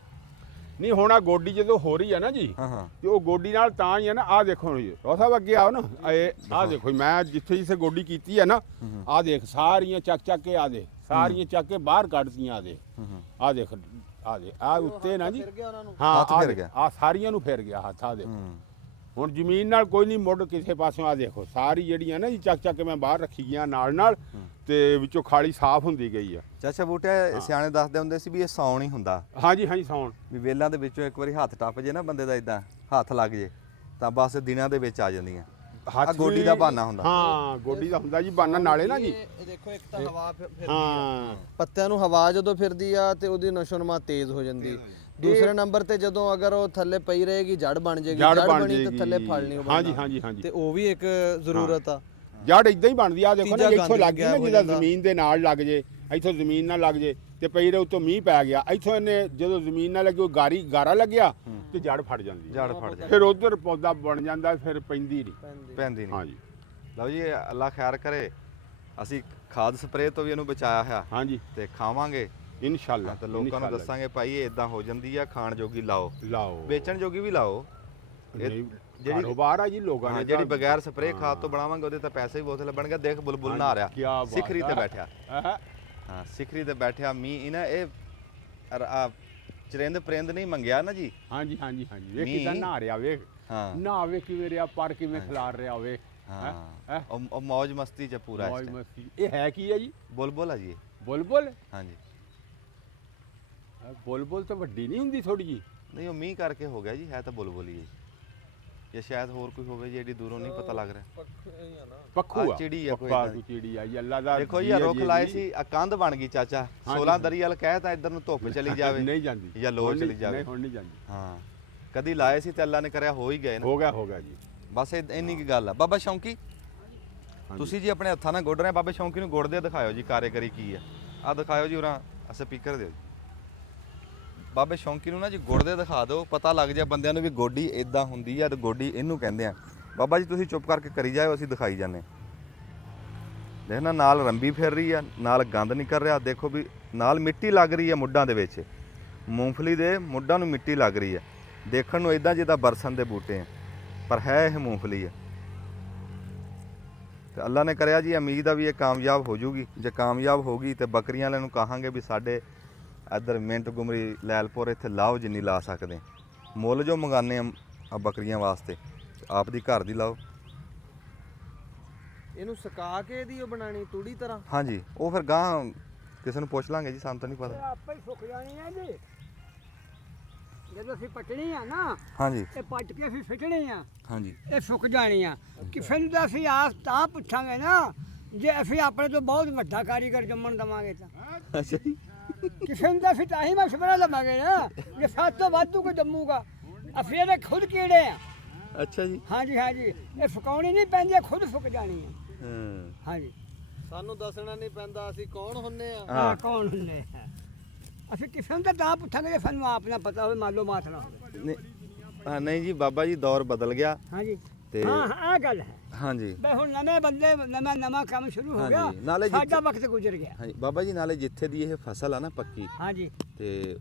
ਨਹੀਂ ਹੁਣ ਆ ਗੋਡੀ ਜਦੋਂ ਹੋ ਰਹੀ ਆ ਨਾ ਜੀ ਹਾਂ ਹਾਂ ਤੇ ਉਹ ਗੋਡੀ ਨਾਲ ਤਾਂ ਹੀ ਆ ਨਾ। ਆ ਦੇਖੋ ਜੀ ਉਹ ਸਾਹਿਬ ਅੱਗੇ ਆਓ ਨਾ ਇਹ ਆ ਦੇਖੋ ਮੈਂ ਜਿੱਥੇ ਗੋਡੀ ਕੀਤੀ ਆ ਨਾ ਆ ਦੇਖ ਸਾਰੀਆਂ ਚੱਕ ਕੇ ਆ ਦੇ ਸਾਰੀਆਂ ਚੱਕ ਕੇ ਬਾਹਰ ਕੱਢਦੀਆਂ ਆ ਦੇ ਆ ਦੇਖ ਆ ਉੱਤੇ ਨਾ ਜੀ ਹਾਂ ਹੱਥ ਫਿਰ ਗਿਆ। ਆ ਸਾਰੀਆਂ ਨੂੰ ਫੇਰ ਗਿਆ ਹੱਥ ਆ ਦੇ। ਹੁਣ ਜ਼ਮੀਨ ਨਾਲ ਕੋਈ ਨਹੀਂ ਮੁੱਢ ਕਿਸੇ ਪਾਸਿਓਂ ਆ ਦੇਖੋ ਸਾਰੀ ਜਿਹੜੀਆਂ ਨਾ ਜੀ ਚੱਕ ਕੇ ਮੈਂ ਬਾਹਰ ਰੱਖੀ ਗਿਆ ਨਾਲ ਤੇ ਵਿੱਚੋਂ ਖਾਲੀ ਸਾਫ਼ ਹੁੰਦੀ ਗਈ ਆ। ਚਾਚਾ ਬੂਟੇ ਸਿਆਣੇ ਦੱਸਦੇ ਹੁੰਦੇ ਸੀ ਵੀ ਇਹ ਸੌਣ ਹੀ ਹੁੰਦਾ ਹਾਂਜੀ ਹਾਂਜੀ ਸੌਣ ਵੀ ਵੇਲਾਂ ਦੇ ਵਿੱਚੋਂ ਇੱਕ ਵਾਰੀ ਹੱਥ ਟੱਪ ਜੇ ਨਾ ਬੰਦੇ ਦਾ ਇਦਾਂ ਹੱਥ ਲੱਗ ਜੇ ਤਾਂ ਬਸ ਦਿਨਾਂ ਦੇ ਵਿੱਚ ਆ ਜਾਂਦੀਆਂ। ਆ ਗੋਡੀ ਦਾ ਬਹਾਨਾ ਹੁੰਦਾ। ਹਾਂ ਗੋਡੀ ਦਾ ਹੁੰਦਾ ਜੀ ਬਹਾਨਾ ਨਾਲੇ ਨਾ ਜੀ। ਇਹ ਦੇਖੋ ਇੱਕ ਤਾਂ ਹਵਾ ਫਿਰਦੀ ਹਾਂ ਪੱਤਿਆਂ ਨੂੰ ਹਵਾ ਜਦੋਂ ਫਿਰਦੀ ਆ ਤੇ ਉਹਦੀ ਨਸ਼ੋਨੁਮਾ ਤੇਜ਼ ਹੋ ਜਾਂਦੀ। ਦੂਸਰੇ ਨੰਬਰ ਤੇ ਜਦੋਂ ਅਗਰ ਉਹ ਥੱਲੇ ਪਈ ਰਹੇਗੀ ਜੜ ਬਣ ਜਾਏਗੀ ਜੜ ਬਣੀ ਤੇ ਥੱਲੇ ਫਲ ਨਹੀਂ ਹਾਂਜੀ ਹਾਂਜੀ ਹਾਂਜੀ ਤੇ ਉਹ ਵੀ ਇੱਕ ਜ਼ਰੂਰਤ ਆ। ਜੜ ਇਦਾਂ ਹੀ ਬਣਦੀ ਆ ਦੇਖੋ ਨਾ ਤੀਜਾ ਇੱਥੋਂ ਲੱਗ ਗਈ ਨਾ ਗੰਦ ਜਿਹਦਾ ਜ਼ਮੀਨ ਦੇ ਨਾਲ ਲੱਗ ਜੇ ਇੱਥੋਂ ਜ਼ਮੀਨ ਨਾਲ ਲੱਗ ਜੇ ਤੇ ਪਈ ਰਹੇ ਉੱਤੋਂ ਮੀਂਹ ਪੈ ਗਿਆ ਇੱਥੋਂ ਇਹਨੇ ਜਦੋਂ ਜ਼ਮੀਨ ਨਾਲ ਲੱਗੀ ਉਹ ਗਾਰਾ ਲੱਗਿਆ ਤੇ ਜੜ ਫੜ ਜਾਂਦੀ ਜੜ ਫੜ ਜਾ ਫਿਰ ਉਧਰ ਪੌਦਾ ਬਣ ਜਾਂਦਾ ਫਿਰ ਪੈਂਦੀ ਨਹੀਂ ਪੈਂਦੀ ਨਹੀਂ। ਹਾਂਜੀ ਲਓ ਜੀ ਅੱਲਾ ਖੈਰ ਕਰੇ ਅਸੀਂ ਖਾਦ ਸਪਰੇਅ ਤੋਂ ਵੀ ਇਹਨੂੰ ਬਚਾਇਆ ਹੋਇਆ ਹਾਂਜੀ ਤੇ ਖਾਵਾਂਗੇ ਇਨਸ਼ਾਅੱਲਾ ਤੇ ਲੋਕਾਂ ਨੂੰ ਦੱਸਾਂਗੇ ਭਾਈ ਇਹ ਇਦਾਂ ਹੋ ਜਾਂਦੀ ਆ ਖਾਣ ਜੋਗੀ ਲਾਓ ਲਾਓ ਵੇਚਣ ਜੋਗੀ ਵੀ ਲਾਓ। ਜਿਹੜੀ ਕਾਰੋਬਾਰ ਆ ਜੀ ਲੋਕਾਂ ਨੇ ਜਿਹੜੀ ਬਗੈਰ ਸਪਰੇਅ ਖਾਦ ਤੋਂ ਬਣਾਵਾਂਗੇ ਉਹਦੇ ਤਾਂ ਪੈਸੇ ਵੀ ਬਹੁਤ ਲੱਗਣਗੇ। ਦੇਖ ਬੁਲਬੁਲ ਨਾ ਆ ਕਿਆ ਰਿਹਾ ਬਾਤ ਸਿਖਰੀ ਤੇ ਬੈਠਿਆ ਹਾਂ ਹਾਂ ਸਿਖਰੀ ਤੇ ਬੈਠਿਆ ਮੀਂਹ ਇਹਨਾਂ ਇਹ ਚਰਿੰਦ ਪਰਿੰਦ ਨਹੀਂ ਮੰਗਿਆ ਨਾ ਜੀ। ਹਾਂਜੀ ਹਾਂਜੀ ਹਾਂਜੀ ਵੇਖ ਕਿਦਾਂ ਨਹਾ ਰਿਹਾ ਵੇਖ ਹਾਂ ਨਾ ਵੇ ਕਿਵੇਂ ਰਿਹਾ ਪਰ ਕਿਵੇਂ ਖਿਲਾਰ ਰਿਹਾ ਵੇ ਹਾਂ ਉਹ ਮौज ਮਸਤੀ ਚ ਪੂਰਾ ਮੌਜ ਮਸਤੀ। ਇਹ ਹੈ ਕੀ ਹੈ ਜੀ ਬੁਲਬੁਲ ਆ ਜੀ ਬੁਲਬੁਲ ਹਾਂਜੀ ਬੁਲਬੁਲ ਤਾਂ ਵੱਡੀ ਨਹੀਂ ਹੁੰਦੀ ਥੋੜੀ ਜੀ। ਨਹੀਂ ਉਹ ਮੀਂਹ ਕਰਕੇ ਹੋ ਗਿਆ ਜੀ ਹੈ ਤਾਂ ਬੁਲਬੁਲ ਹੀ ਹੈ ਜਾਂ ਸ਼ਾਇਦ ਹੋਰ ਕੋਈ ਹੋਵੇ ਜੀ ਐਡੀ ਦੂਰੋਂ ਨਹੀਂ ਪਤਾ ਲੱਗ ਰਿਹਾ। ਪੱਖੂ ਆ ਚਿੜੀ ਆ ਕੋਈ ਪੱਖਾ ਚਿੜੀ ਆ ਜੀ ਅੱਲਾ ਦਾ ਦੇਖੋ ਜੀ ਰੁੱਖ ਲਾਏ ਸੀ ਆ ਕੰਧ ਬਣ ਗਈ ਚਾਚਾ 16 ਦਰੀ ਵਾਲ ਕਹਿ ਤਾਂ ਇੱਧਰ ਨੂੰ ਧੁੱਪ ਚਲੀ ਜਾਵੇ ਨਹੀਂ ਜਾਂਦੀ ਜਾਂ ਲੋ ਚਲੀ ਜਾਵੇ ਨਹੀਂ ਹੁਣ ਨਹੀਂ ਜਾਂਦੀ ਹਾਂ ਕਦੀ ਲਾਏ ਸੀ ਤੇ ਅੱਲਾ ਨੇ ਕਰਿਆ ਹੋ ਹੀ ਗਏ ਨਾ। ਹੋ ਗਿਆ ਜੀ ਬਸ ਇੰਨੀ ਕੀ ਗੱਲ ਆ। ਬਾਬਾ ਸ਼ੌਂਕੀ ਤੁਸੀਂ ਜੀ ਆਪਣੇ ਹੱਥਾਂ ਨਾਲ ਗੁੱਡ ਰਹੇ ਬਾਬਾ ਸ਼ੌਂਕੀ ਨੂੰ ਗੁੱਡਦੇ ਦਿਖਾਇਓ ਜੀ ਕਾਰੇਗਰੀ ਕੀ ਆ ਆ ਦਿਖਾਇਓ ਜੀ ਉਰਾਂ ਸਪੀਕਰ ਦਿਓ ਜੀ ਬਾਬੇ ਸ਼ੌਂਕੀ ਨੂੰ ਨਾ ਜੀ ਗੁੱਡਦੇ ਦਿਖਾ ਦਿਓ ਪਤਾ ਲੱਗ ਜਾ ਬੰਦਿਆਂ ਨੂੰ ਵੀ ਗੋਡੀ ਇਦਾਂ ਹੁੰਦੀ ਆ ਤੇ ਗੋਡੀ ਇਹਨੂੰ ਕਹਿੰਦੇ ਆ। ਬਾਬਾ ਜੀ ਤੁਸੀਂ ਚੁੱਪ ਕਰਕੇ ਕਰੀ ਜਾਓ ਅਸੀਂ ਦਿਖਾਈ ਜਾਂਦੇ। ਦੇਖਣਾ ਨਾਲ ਰੰਬੀ ਫਿਰ ਰਹੀ ਆ ਨਾਲ ਗੰਦ ਨਿਕਲ ਰਿਹਾ ਦੇਖੋ ਵੀ ਨਾਲ ਮਿੱਟੀ ਲੱਗ ਰਹੀ ਆ ਮੁੱਢਾਂ ਦੇ ਵਿੱਚ ਮੂੰਗਫਲੀ ਦੇ ਮੁੱਢਾਂ ਨੂੰ ਮਿੱਟੀ ਲੱਗ ਰਹੀ ਆ ਦੇਖਣ ਨੂੰ ਇਦਾਂ ਜਿੱਦਾਂ ਬਰਸਨ ਦੇ ਬੂਟੇ ਆ ਪਰ ਹੈ ਇਹ ਮੂੰਗਫਲੀ ਆ। ਤੇ ਅੱਲਾ ਨੇ ਕਰਿਆ ਜੀ ਉਮੀਦ ਆ ਵੀ ਇਹ ਕਾਮਯਾਬ ਹੋ ਜੂਗੀ। ਜੇ ਕਾਮਯਾਬ ਹੋ ਗਈ ਤੇ ਬੱਕਰੀਆਂ ਵਾਲਿਆਂ ਨੂੰ ਕਹਾਂਗੇ ਵੀ ਸਾਡੇ ਇੱਧਰ ਮਿੰਟ ਗੁਮਰੀ ਲੈਲਪੁਰ ਇੱਥੇ ਲਾਓ ਜਿੰਨੀ ਲਾ ਸਕਦੇ ਮੁੱਲ ਜੋ ਮੰਗਾਨੇ ਆ ਬੱਕਰੀਆਂ ਵਾਸਤੇ ਆਪ ਦੀ ਘਰ ਦੀ ਲਾਓ। ਇਹਨੂੰ ਸੁਕਾ ਕੇ ਇਹਦੀ ਉਹ ਬਣਾਣੀ ਤੂੜੀ ਤਰ੍ਹਾਂ ਹਾਂਜੀ ਉਹ ਫਿਰ ਗਾਂ ਕਿਸੇ ਨੂੰ ਪੁੱਛ ਲਾਂਗੇ ਜੀ ਸਾਨੂੰ ਤਾਂ ਨਹੀਂ ਪਤਾ। ਆਪੇ ਹੀ ਸੁੱਕ ਜਾਣੀ ਆ ਜੀ ਜਦੋਂ ਅਸੀਂ ਪਟਣੀ ਆ ਨਾ ਹਾਂਜੀ ਇਹ ਪੱਟ ਕੇ ਅਸੀਂ ਸਿੱਟਣੀ ਆ ਹਾਂਜੀ ਇਹ ਸੁੱਕ ਜਾਣੀ ਆ ਕਿਸੇ ਨੂੰ ਤਾਂ ਅਸੀਂ ਆਸ ਤਾਂ ਪੁੱਛਾਂਗੇ ਨਾ ਜੇ ਅਸੀਂ ਆਪਣੇ ਤੋਂ ਬਹੁਤ ਵੱਡਾ ਕਾਰੀਗਰ ਜੰਮਣ ਦਵਾਂਗੇ ਤਾਂ ਅੱਛਾ ਜੀ ਕਿਸੇ ਨੂੰ ਤਾਂ ਅਸੀਂ ਤਾਂ ਹੀ ਮਸ਼ਵਰਾ ਲਵਾਂਗੇ ਨਾ ਜੇ ਸਾਡੇ ਤੋਂ ਵਾਧੂ ਕੋਈ ਜੰਮੂਗਾ ਅਸੀਂ ਇਹਦੇ ਖੁਦ ਕੀੜੇ ਆ। ਅੱਛਾ ਜੀ ਹਾਂਜੀ ਹਾਂਜੀ ਇਹ ਸੁਕਾਉਣੀ ਨਹੀਂ ਪੈਂਦੀ ਖੁਦ ਸੁੱਕ ਜਾਣੀ ਆ। ਹਾਂ ਹਾਂਜੀ ਸਾਨੂੰ ਦੱਸਣਾ ਨਹੀਂ ਪੈਂਦਾ ਅਸੀਂ ਕੌਣ ਹੁੰਨੇ ਆ ਹਾਂ ਕੌਣ ਹੁੰਦੇ ਆ ਅਸੀਂ ਕਿਸੇ ਨੂੰ ਤਾਂ ਪੁੱਛਾਂਗੇ ਜੇ ਸਾਨੂੰ ਆਪ ਨਾ ਪਤਾ ਹੋਵੇ ਮਾਲੋ ਮਾਤ ਨਾ ਹੋਵੇ। ਨਹੀਂ ਜੀ ਬਾਬਾ ਜੀ ਦੌਰ ਬਦਲ ਗਿਆ ਹਾਂਜੀ ਤੇ ਹਾਂ ਆਹ ਗੱਲ ਹੈ ਹਾਂਜੀ ਬਈ ਹੁਣ ਨਵੇਂ ਬੰਦੇ ਨਵਾਂ ਕੰਮ ਸ਼ੁਰੂ ਹੋ ਗਿਆ ਹਾਂਜੀ, ਨਾਲੇ ਸਾਡਾ ਵਕਤ ਗੁਜ਼ਰ ਗਿਆ। ਹਾਂਜੀ ਬਾਬਾ ਜੀ ਨਾਲੇ ਜਿੱਥੇ ਦੀ ਇਹ ਫਸਲ ਆ ਨਾ ਪੱਕੀ ਹਾਂਜੀ ਤੇ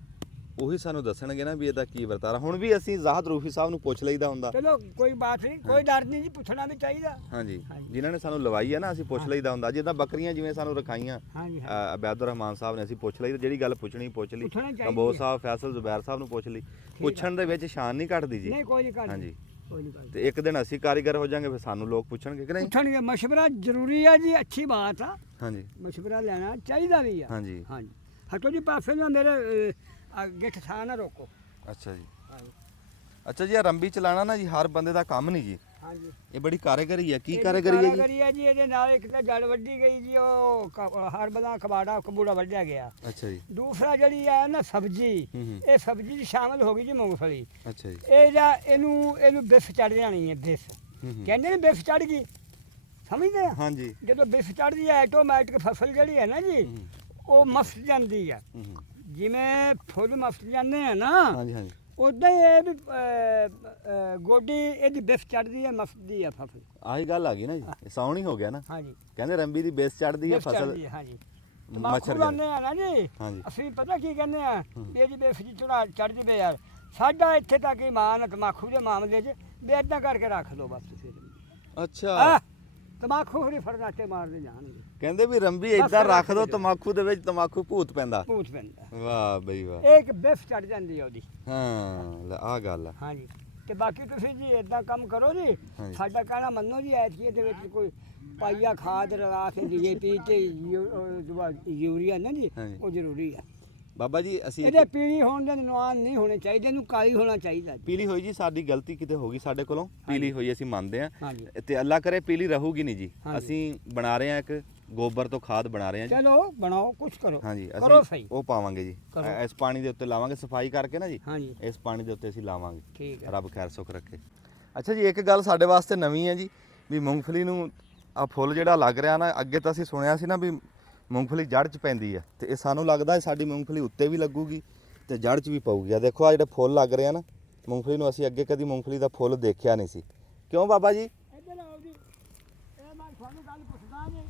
ਉਹੀ ਸਾਨੂੰ ਦੱਸਣਗੇ ਨਾ ਵੀ ਇਹਦਾ ਕੀ ਵਰਤਾਰਾ। ਹੁਣ ਵੀ ਅਸੀਂ ਜ਼ਾਹਦ ਰੂਫੀ ਸਾਹਿਬ ਨੂੰ ਪੁੱਛ ਲਈਦਾ ਹੁੰਦਾ। ਚਲੋ ਕੋਈ ਬਾਤ ਨਹੀਂ, ਕੋਈ ਡਰ ਨਹੀਂ ਜੀ, ਪੁੱਛਣਾ ਵੀ ਚਾਹੀਦਾ। ਹਾਂਜੀ, ਜਿਨ੍ਹਾਂ ਨੇ ਸਾਨੂੰ ਲਵਾਈ ਹੈ ਨਾ ਅਸੀਂ ਪੁੱਛ ਲਈਦਾ ਹੁੰਦਾ। ਜਿੱਦਾਂ ਬੱਕਰੀਆਂ ਜਿਵੇਂ ਸਾਨੂੰ ਰਖਾਈਆਂ ਹਾਂਜੀ ਅਬੈਦੁਰ ਰਹਿਮਾਨ ਸਾਹਿਬ ਨੇ, ਅਸੀਂ ਪੁੱਛ ਲਈ ਜਿਹੜੀ ਗੱਲ ਪੁੱਛਣੀ ਪੁੱਛ ਲਈ। ਪੁੱਛਣਾ ਚਾਹੀਦੀ ਕੰਬੋਜ ਸਾਹਿਬ, ਫੈਸਲ ਜ਼ੁਬੈਰ ਸਾਹਿਬ ਨੂੰ ਪੁੱਛ ਲਈ। ਪੁੱਛਣ ਦੇ ਵਿੱਚ ਸ਼ਾਨ ਨਹੀਂ ਘਟਦੀ ਜੀ। ਨਹੀਂ ਕੋਈ ਨਹੀਂ ਕਰ ਹਾਂਜੀ, ਕੋਈ ਨਹੀਂ ਕਰ ਤੇ ਇੱਕ ਦਿਨ ਅਸੀਂ ਕਾਰੀਗਰ ਹੋ ਜਾਾਂਗੇ ਫਿਰ ਸਾਨੂੰ ਲੋਕ ਪੁੱਛਣਗੇ ਕਿ ਨਹੀਂ। ਪੁੱਛਣਗੇ, ਮਸ਼ਵਰਾ ਜ਼ਰੂਰੀ ਆ ਜੀ, ਅੱਛੀ ਬਾਤ ਆ, ਹਾਂਜੀ ਮਸ਼ਵਰਾ ਲੈਣਾ ਚਾਹੀਦਾ ਵੀ ਆ। ਹਾਂਜੀ ਹਾਂਜੀ ਹਟੋ ਜੀ ਪਾਸੇ ਨੂੰ, ਮੇਰੇ ਅੱਗੇ ਠਾ ਨਾ ਰੋਕੋ। ਅੱਛਾ ਜੀ, ਅੱਛਾ ਜੀ, ਇਹ ਰੰਬੀ ਚਲਾਣਾ ਨਾ ਜੀ ਹਰ ਬੰਦੇ ਦਾ ਕੰਮ ਨਹੀਂ ਜੀ। ਹਾਂਜੀ ਇਹ ਬੜੀ ਕਾਰੀਗਰੀ ਹੈ। ਕੀ ਕਾਰੀਗਰੀ ਹੈ ਜੀ? ਕਾਰੀਗਰੀ ਹੈ ਜੀ, ਇਹਦੇ ਨਾਲ ਇੱਕ ਤਾਂ ਜੜ ਵੱਢੀ ਗਈ ਜੀ, ਉਹ ਹਰ ਬਲਾ ਕਬੂੜਾ ਵੱਢਿਆ ਗਿਆ। ਅੱਛਾ ਜੀ, ਦੂਸਰਾ ਜਿਹੜੀ ਹੈ ਨਾ ਸਬਜ਼ੀ, ਹੂੰ। ਇਹ ਸਬਜ਼ੀ 'ਚ ਸ਼ਾਮਲ ਹੋ ਗਈ ਜੀ ਮੂੰਗਫਲੀ। ਅੱਛਾ ਜੀ, ਇਹਨੂੰ ਬਿਫ ਚੜ ਜਾਣੀ ਹੈ, ਬਿਫ ਹੂੰ। ਕਹਿੰਦੇ ਨੇ ਬਿਫ ਚੜ ਗਈ, ਸਮਝਦੇ ਆ? ਹਾਂਜੀ, ਜਦੋਂ ਬਿਫ ਚੜਦੀ ਹੈ ਆਟੋਮੈਟਿਕ ਫਸਲ ਜਿਹੜੀ ਹੈ ਨਾ ਜੀ, ਹੂੰ। ਉਹ ਮਫਸ ਜਾਂਦੀ ਆ। ਹੂੰ। ਜਿਵੇਂ ਫੁੱਲ ਮਫਸ ਜਾਂਦੇ ਆ ਨਾ, ਹਾਂਜੀ ਹਾਂਜੀ, ਉਦਾਂ ਹੀ ਇਹ ਵੀ ਗੋਡੀ ਇਹਦੀ ਬਿਫ ਚੜਦੀ ਹੈ, ਮਫਸਦੀ ਆ ਫਸਲ। ਆਹੀ ਗੱਲ ਆ ਗਈ ਨਾ ਜੀ, ਇਹ ਸਾਉਣ ਹੀ ਹੋ ਗਿਆ ਨਾ। ਹਾਂਜੀ ਕਹਿੰਦੇ ਰੰਬੀ ਦੀ ਬੇਸ ਚੜਦੀ ਹੈ ਬਿਫ ਫਸਲ ਚੜਦੀ ਹੈ, ਹਾਂਜੀ। ਮੱਛਰ ਤਮਾਕੂ ਲਾਉਂਦੇ ਆ ਨਾ ਜੀ, ਹਾਂਜੀ। ਅਸੀਂ ਪਤਾ ਕੀ ਕਹਿੰਦੇ ਆ ਵੀ ਇਹਦੀ ਬਿਫ ਜੀ ਚੜ ਜਵੇ ਯਾਰ। ਸਾਡਾ ਇੱਥੇ ਤੱਕ ਇਮਾਨ ਆ ਤਮਾਕੂ ਦੇ ਮਾਮਲੇ 'ਚ ਵੀ ਏਦਾਂ ਕਰਕੇ ਰੱਖ ਲਓ ਬਸ ਤੁਸੀਂ। ਅੱਛਾ, ਤਮਾਕੂ ਹਰੀ ਫਰਨਾਟੇ ਮਾਰਦੇ ਜਾਣਗੇ, ਕਹਿੰਦੇ ਵੀ ਰੰਬੀ ਏਦਾਂ ਰੱਖ ਦੋ ਤਮਾਕੂ ਦੇ ਵਿੱਚ ਤਮਾਕੂ ਭੂਤ ਪੈਂਦਾ। ਭੂਤ ਪੈਂਦਾ। ਵਾਹ ਬਈ ਵਾਹ, ਇਹ ਇੱਕ ਬਿਫ ਚੜ ਜਾਂਦੀ ਹੈ ਉਹਦੀ। ਹਾਂ ਲੈ ਆਹ ਗੱਲ ਆ। ਹਾਂਜੀ ਤੇ ਬਾਕੀ ਤੁਸੀਂ ਜੀ ਇਦਾਂ ਕੰਮ ਕਰੋ ਜੀ, ਹਾਂਜੀ। ਸਾਡਾ ਕਹਿਣਾ ਮੰਨੋ ਜੀ, ਐਤਕੀ ਇਹਦੇ ਵਿੱਚ ਕੋਈ ਪਾਈਆ ਖਾਦ ਰਲਾ ਕੇ ਡੀਏਪੀ ਤੇ ਯੂਰੀਆ ਨਾ ਜੀ, ਹਾਂਜੀ। ਉਹ ਜ਼ਰੂਰੀ ਆ। ਬਾਬਾ ਜੀ ਅਸੀਂ ਇਹਦੇ ਪੀਲੀ ਹੋਣ ਦੇ ਨਿਵਾਨ ਨਹੀਂ ਹੋਣੇ ਚਾਹੀਦੇ, ਇਹਨੂੰ ਕਾਲੀ ਹੋਣਾ ਚਾਹੀਦਾ ਜੀ। ਪੀਲੀ ਹੋਈ ਜੀ, ਸਾਡੀ ਗਲਤੀ ਕਿਤੇ ਹੋ ਗਈ ਸਾਡੇ ਕੋਲੋਂ, ਪੀਲੀ ਹੋਈ ਅਸੀਂ ਮੰਨਦੇ ਆ। ਹਾਂਜੀ ਤੇ ਅੱਲਾ ਕਰੇ ਪੀਲੀ ਰਹੂਗੀ ਨਹੀਂ ਜੀ। ਹਾਂਜੀ। ਅਸੀਂ ਬਣਾ ਰਹੇ ਆ ਇੱਕ ਗੋਬਰ ਤੋਂ ਖਾਦ ਬਣਾ ਰਹੇ ਆ ਜੀ। ਚਲੋ ਬਣਾਓ, ਕੁਛ ਕਰੋ। ਹਾਂਜੀ ਕਰੋ ਅਸੀਂ ਸਹੀ। ਉਹ ਪਾਵਾਂਗੇ ਜੀ, ਕਰੋ। ਇਸ ਪਾਣੀ ਦੇ ਉੱਤੇ ਲਾਵਾਂਗੇ ਸਫਾਈ ਕਰਕੇ ਨਾ ਜੀ। ਹਾਂਜੀ ਇਸ ਪਾਣੀ ਦੇ ਉੱਤੇ ਅਸੀਂ ਲਾਵਾਂਗੇ। ਠੀਕ ਹੈ। ਰੱਬ ਖੈਰ ਸੁੱਖ ਰੱਖੇ। ਅੱਛਾ ਜੀ, ਇੱਕ ਗੱਲ ਸਾਡੇ ਵਾਸਤੇ ਨਵੀਂ ਹੈ ਜੀ ਵੀ ਮੂੰਗਫਲੀ ਨੂੰ ਆ ਫੁੱਲ ਜਿਹੜਾ ਲੱਗ ਰਿਹਾ ਨਾ, ਅੱਗੇ ਤਾਂ ਅਸੀਂ ਸੁਣਿਆ ਸੀ ਨਾ ਵੀ ਮੂੰਗਫਲੀ ਜੜ੍ਹ 'ਚ ਪੈਂਦੀ ਆ, ਤੇ ਇਹ ਸਾਨੂੰ ਲੱਗਦਾ ਸਾਡੀ ਮੂੰਗਫਲੀ ਉੱਤੇ ਵੀ ਲੱਗੂਗੀ ਤੇ ਜੜ੍ਹ 'ਚ ਵੀ ਪਊਗੀ। ਆ ਦੇਖੋ ਆ ਜਿਹੜੇ ਫੁੱਲ ਲੱਗ ਰਹੇ ਆ ਨਾ ਮੂੰਗਫਲੀ ਨੂੰ, ਅਸੀਂ ਅੱਗੇ ਕਦੀ ਮੂੰਗਫਲੀ ਦਾ ਫੁੱਲ ਦੇਖਿਆ ਨਹੀਂ ਸੀ। ਕਿਉਂ ਬਾਬਾ ਜੀ? ਇੱਧਰ ਆਓ ਜੀ, ਇਹ ਮੈਂ ਤੁਹਾਨੂੰ ਗੱਲ ਪੁੱਛਦਾ ਜੀ,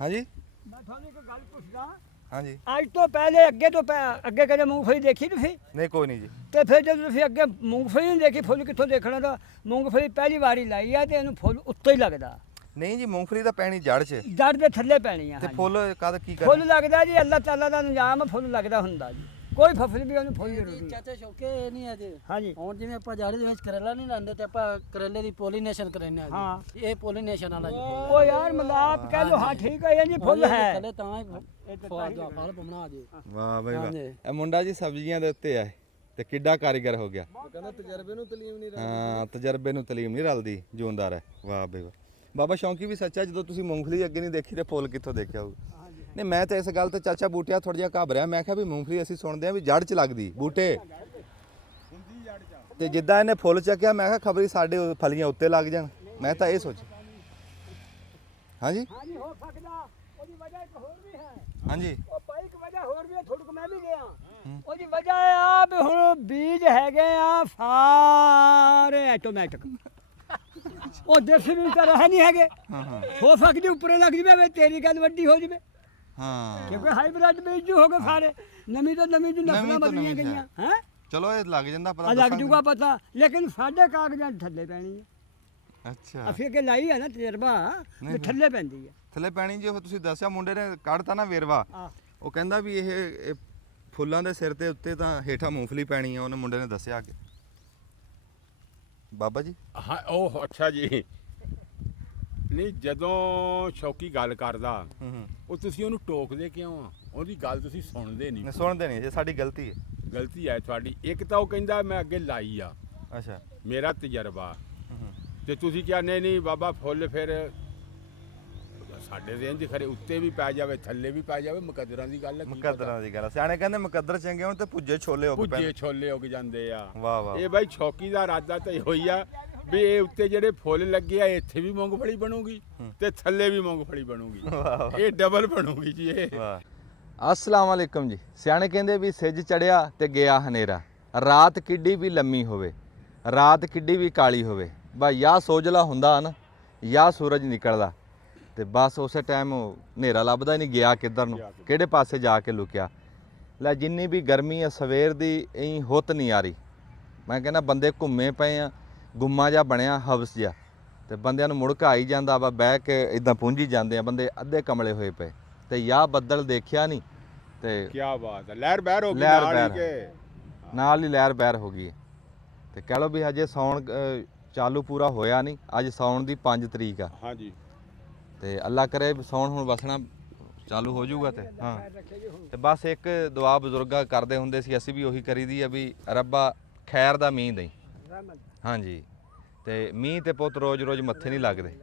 ਹਾਂਜੀ ਮੈਂ ਤੁਹਾਨੂੰ ਇੱਕ ਗੱਲ ਪੁੱਛਦਾ। ਹਾਂਜੀ, ਅੱਜ ਤੋਂ ਪਹਿਲੇ ਅੱਗੇ ਕਦੇ ਮੂੰਗਫਲੀ ਦੇਖੀ ਤੁਸੀਂ? ਨਹੀਂ ਕੋਈ ਨਹੀਂ ਜੀ। ਤੇ ਫਿਰ ਜਦੋਂ ਤੁਸੀਂ ਅੱਗੇ ਮੂੰਗਫਲੀ ਨਹੀਂ ਦੇਖੀ, ਫੁੱਲ ਕਿੱਥੋਂ ਦੇਖਣਾ? ਤਾਂ ਮੂੰਗਫਲੀ ਪਹਿਲੀ ਵਾਰੀ ਲਾਈ ਆ ਤੇ ਇਹਨੂੰ ਫੁੱਲ ਉੱਤੇ ਹੀ ਲੱਗਦਾ। ਨਹੀਂ ਜੀ, ਮੂੰਗਫਲੀ ਤਾਂ ਪੈਣੀ ਜੜ੍ਹ 'ਚ ਜੜ ਦੇ ਥੱਲੇ ਪੈਣੀ ਆ। ਤੇ ਹਾਂਜੀ। ਫੁੱਲ ਕਦ ਕੀ ਫੁੱਲ ਕਰਨਾ? ਲੱਗਦਾ ਜੀ, ਅੱਲਾਹ ਤਾਲਾ ਦਾ ਨਿਜ਼ਾਮ, ਫੁੱਲ ਲੱਗਦਾ ਹੁੰਦਾ ਜੀ। ਕੋਈ ਫਸਲ ਵੀ ਉਹਨੂੰ ਫੁੱਲ ਜ਼ਰੂਰੀ ਹੈ। ਚਾਚਾ ਸ਼ੌਕੇ ਇਹ ਨਹੀਂ ਹੈ ਜੀ। ਹਾਂਜੀ ਹੁਣ ਜਿਵੇਂ ਆਪਾਂ ਜਾੜੀ ਦੇ ਵਿੱਚ ਕਰੇਲਾ ਨਹੀਂ ਲਾਉਂਦੇ ਤੇ ਆਪਾਂ ਕਰੇਲੇ ਦੀ ਪੋਲੀਨੇਸ਼ਨ ਕਰਾਉਂਦੇ ਆ ਹਾਂ। ਜੀ। ਇਹ ਪੋਲੀਨੇਸ਼ਨ ਵਾਲਾ ਜੀ ਫੁੱਲ ਉਹ ਯਾਰ ਮਲਾਪ ਕਹਿ ਲੋ, ਹਾਂ ਠੀਕ ਹੈ ਜੀ, ਫੁੱਲ ਹੈ। ਥੱਲੇ ਤਾਂ ਹੀ ਫਲ ਦਾ ਫਲ ਬਣਾ ਜੀ। ਵਾਹ ਬਈ ਵਾਹ, ਹਾਂਜੀ। ਇਹ ਮੁੰਡਾ ਜੀ ਸਬਜ਼ੀਆਂ ਦੇ ਉੱਤੇ ਆ ਤੇ ਕਿੱਡਾ ਕਾਰੀਗਰ ਹੋ ਗਿਆ। ਕਹਿੰਦਾ ਤਜਰਬੇ ਨੂੰ ਤਲੀਮ ਨਹੀਂ ਹਾਂ, ਤਜਰਬੇ ਨੂੰ ਤਲੀਮ ਨਹੀਂ ਰਲਦੀ, ਜੂਨਦਾਰ ਹੈ। ਵਾਹ ਬਈ ਵਾਹ। ਬਾਬਾ ਸ਼ੌਂਕੀ ਵੀ ਸੱਚਾ, ਜਦੋਂ ਤੁਸੀਂ ਮੂੰਗਫਲੀ ਅੱਗੇ ਨਹੀਂ ਦੇਖੀ ਤੇ ਫੁੱਲ ਕਿੱਥੋਂ ਦੇਖਿਆ ਹੋਊ? ਨਹੀਂ ਮੈਂ ਤਾਂ ਇਸ ਗੱਲ ਤੇ ਚਾਚਾ ਬੂਟਿਆ ਥੋੜਾ ਜਿਹਾ ਘਬਰਿਆ। ਮੈਂ ਕਿਹਾ ਵੀ ਮੂੰਗਫਲੀ ਅਸੀਂ ਸੁਣਦੇ ਆ ਵੀ ਜੜ 'ਚ ਲੱਗਦੀ ਬੂਟੇ, ਤੇ ਜਿੱਦਾਂ ਇਹਨੇ ਫੁੱਲ ਚੱਕਿਆ ਮੈਂ ਕਿਹਾ ਖਬਰੀ ਸਾਡੇ ਫਲੀਆਂ ਉੱਤੇ ਲੱਗ ਜਾਣ। ਮੈਂ ਤਾਂ ਇਹ ਸੋਚਿਆ। ਹਾਂਜੀ ਹਾਂਜੀ ਹੋ ਸਕਦਾ, ਉਹਦੀ ਵਜ੍ਹਾ ਇੱਕ ਹੋਰ ਵੀ ਹੈ। ਹਾਂਜੀ, ਉਹ ਭਾਈ ਇੱਕ ਵਜ੍ਹਾ ਹੋਰ ਵੀ ਹੈ, ਤੁਹਾਡੇ ਕੋਲ ਮੈਂ ਵੀ ਗਿਆ। ਉਹਦੀ ਵਜ੍ਹਾ ਆ ਵੀ ਹੁਣ ਬੀਜ ਹੈਗੇ ਆ ਸਾਰੇ ਆਟੋਮੈਟਿਕ, ਉਹ ਦੇਸੀ ਬੀਜ ਤਾਂ ਰਹੇ ਨਹੀਂ ਹੈਗੇ। ਹਾਂ ਹਾਂ ਹੋ ਸਕਦੀ ਉੱਪਰੇ ਲੱਗ ਜਵੇ, ਤੇਰੀ ਗੱਲ ਵੱਡੀ ਹੋ ਜਵੇ, ਹਾਂ, ਕਿਉਂਕਿ ਹਾਈਬ੍ਰਿਡ ਬੀਜ ਜੋ ਹੋ ਗਏ ਸਾਰੇ, ਨਵੀਂ ਤੋਂ ਨਵੀਂ ਜੋ ਨਸਲਾਂ ਨਵੀਂ ਤੋਂ ਬਦਲੀਆਂ ਨਵੀਂ ਗਈਆਂ ਹੈ। ਚਲੋ ਇਹ ਲੱਗ ਜਾਂਦਾ ਪਤਾ। ਲੱਗ ਦੱਸਾਂਗੇ। ਜੂਗਾ ਪਤਾ, ਲੇਕਿਨ ਸਾਡੇ ਕਾਗਜ਼ਾਂ 'ਚ ਥੱਲੇ ਪੈਣੀ ਹੈ। ਅੱਛਾ, ਅਸੀਂ ਅੱਗੇ ਲਾਈ ਹੈ ਨਾ ਤਜਰਬਾ, ਵੀ ਥੱਲੇ ਪੈਂਦੀ ਹੈ। ਥੱਲੇ ਪੈਣੀ ਜੀ। ਉਹ ਤੁਸੀਂ ਦੱਸਿਆ ਮੁੰਡੇ ਨੇ ਕੱਢਤਾ ਨਾ ਵੇਰਵਾ, ਆ ਉਹ ਕਹਿੰਦਾ ਵੀ ਇਹ ਫੁੱਲਾਂ ਦੇ ਸਿਰ ਤੇ ਉੱਤੇ ਤਾਂ ਹੇਠਾਂ ਮੂੰਗਫਲੀ ਪੈਣੀ ਆ। ਉਹਨੇ ਮੁੰਡੇ ਨੇ ਦੱਸਿਆ ਕਿ ਬਾਬਾ ਜੀ। ਹਾਂ ਉਹ ਅੱਛਾ ਜੀ। ਨਹੀਂ ਜਦੋਂ ਸ਼ੌਕੀ ਗੱਲ ਕਰਦਾ ਹੂੰ ਉਹ ਤੁਸੀਂ ਉਹਨੂੰ ਟੋਕਦੇ ਕਿਉਂ ਆ? ਉਹਦੀ ਗੱਲ ਤੁਸੀਂ ਸੁਣਦੇ ਨਹੀਂ। ਸੁਣਦੇ ਨਹੀਂ, ਇਹ ਸਾਡੀ ਗਲਤੀ ਹੈ। ਗਲਤੀ ਹੈ ਤੁਹਾਡੀ। ਇੱਕ ਤਾਂ ਉਹ ਕਹਿੰਦਾ ਮੈਂ ਅੱਗੇ ਲਾਈ ਆ, ਅੱਛਾ, ਮੇਰਾ ਤਜਰਬਾ, ਹੂੰ ਤੇ ਤੁਸੀਂ ਕਿਹਾ ਨਹੀਂ ਨਹੀਂ ਬਾਬਾ ਫੁੱਲ ਫਿਰ ਸਾਡੇ ਦੇ ਇੰਜ ਖਰੇ ਉੱਤੇ ਵੀ ਪੈ ਜਾਵੇ ਥੱਲੇ ਵੀ ਪੈ ਜਾਵੇ, ਮੁਕੱਦਰਾਂ ਦੀ ਗੱਲ ਹੈ। ਕੀ ਪਤਾ। ਮੁਕੱਦਰਾਂ ਦੀ ਗੱਲ। ਸਿਆਣੇ ਕਹਿੰਦੇ ਮੁਕੱਦਰ ਚੰਗੇ ਹੋਣ ਤੇ ਭੁੱਜੇ ਛੋਲੇ ਹੋ ਭੁੱਜੇ ਛੋਲੇ ਉੱਗ ਜਾਂਦੇ ਆ। ਵਾਹ ਵਾਹ। ਇਹ ਬਾਈ ਸ਼ੌਕੀ ਦਾ ਇਰਾਦਾ ਤਾਂ ਇਹੋ ਹੀ ਆ ਵੀ ਇਹ ਉੱਤੇ ਜਿਹੜੇ ਫੁੱਲ ਲੱਗੇ ਆ ਇੱਥੇ ਵੀ ਮੂੰਗਫਲੀ ਬਣੂਗੀ ਤੇ ਥੱਲੇ ਵੀ ਮੂੰਗਫਲੀ ਬਣੂਗੀ। ਇਹ ਡਬਲ ਬਣੂਗੀ ਜੀ ਇਹ। ਵਾਹ। अस्सलाम वालेकुम जी। ਸਿਆਣੇ ਕਹਿੰਦੇ ਵੀ ਸਿੱਜ ਚੜਿਆ ਤੇ ਗਿਆ ਹਨੇਰਾ, ਰਾਤ ਕਿੱਡੀ ਵੀ ਲੰਮੀ ਹੋਵੇ, ਰਾਤ ਕਿੱਡੀ ਵੀ ਕਾਲੀ ਹੋਵੇ, ਬਾ ਜਾਂ ਸੋਜਲਾ ਹੁੰਦਾ ਨਾ ਜਾਂ ਸੂਰਜ ਨਿਕਲਦਾ, ਤੇ ਬਸ ਉਸੇ ਟਾਈਮ ਹਨੇਰਾ ਲੱਭਦਾ ਹੀ ਨਹੀਂ ਗਿਆ ਕਿੱਧਰ ਨੂੰ, ਕਿਹੜੇ ਪਾਸੇ ਜਾ ਕੇ ਲੁਕਿਆ। ਲੈ ਜਿੰਨੀ ਵੀ ਗਰਮੀ ਆ ਸਵੇਰ ਦੀ ਐਂ ਹੁੱਤ ਨਹੀਂ ਆ ਰਹੀ। ਮੈਂ ਕਹਿੰਦਾ ਬੰਦੇ ਘੁੰਮੇ ਪਏ ਆ, ਗੁੰਮਾ ਜਿਹਾ ਬਣਿਆ ਹਵਸ ਜਿਹਾ, ਤੇ ਬੰਦਿਆਂ ਨੂੰ ਮੁੜਕ ਆਈ ਜਾਂਦਾ ਵਾ, ਬਹਿ ਕੇ ਇਦਾਂ ਪੁੰਝੀ ਜਾਂਦੇ ਆ, ਬੰਦੇ ਅੱਧੇ ਕਮਲੇ ਹੋਏ ਪਏ। ਤੇ ਯਾ ਬੱਦਲ ਦੇਖਿਆ ਨਹੀਂ ਤੇ ਕੀ ਬਾਤ ਹੈ, ਲਹਿਰ ਬਹਿਰ ਹੋ ਗਈ ਲਹਿਰ ਨਾਲ ਹੀ ਬਹਿਰ। ਕਿ ਨਾਲ ਹੀ ਲਹਿਰ ਬਹਿਰ ਹੋ ਗਈ ਹੈ। ਤੇ ਕਹਿ ਲਓ ਵੀ ਹਜੇ ਸਾਉਣ ਚਾਲੂ ਪੂਰਾ ਹੋਇਆ ਨਹੀਂ, ਅੱਜ ਸਾਉਣ ਦੀ 5 ਤਰੀਕ ਆ। ਹਾਂਜੀ ਤੇ ਅੱਲਾ ਕਰੇ ਵੀ ਸਾਉਣ ਹੁਣ ਵਸਣਾ ਚਾਲੂ ਹੋ ਜਾਊਗਾ। ਤੇ ਹਾਂ ਤੇ ਬਸ ਇੱਕ ਦੁਆ ਬਜ਼ੁਰਗਾ ਕਰਦੇ ਹੁੰਦੇ ਸੀ, ਅਸੀਂ ਵੀ ਉਹੀ ਕਰੀਦੀ ਆ ਵੀ ਰੱਬਾ ਖੈਰ ਦਾ ਮੀਂਹ ਦੇਈ। ਹਾਂਜੀ ਤੇ ਮੀਂਹ ਤੇ ਪੁੱਤ ਰੋਜ਼-ਰੋਜ਼ ਮੱਥੇ ਨਹੀਂ ਲੱਗਦੇ,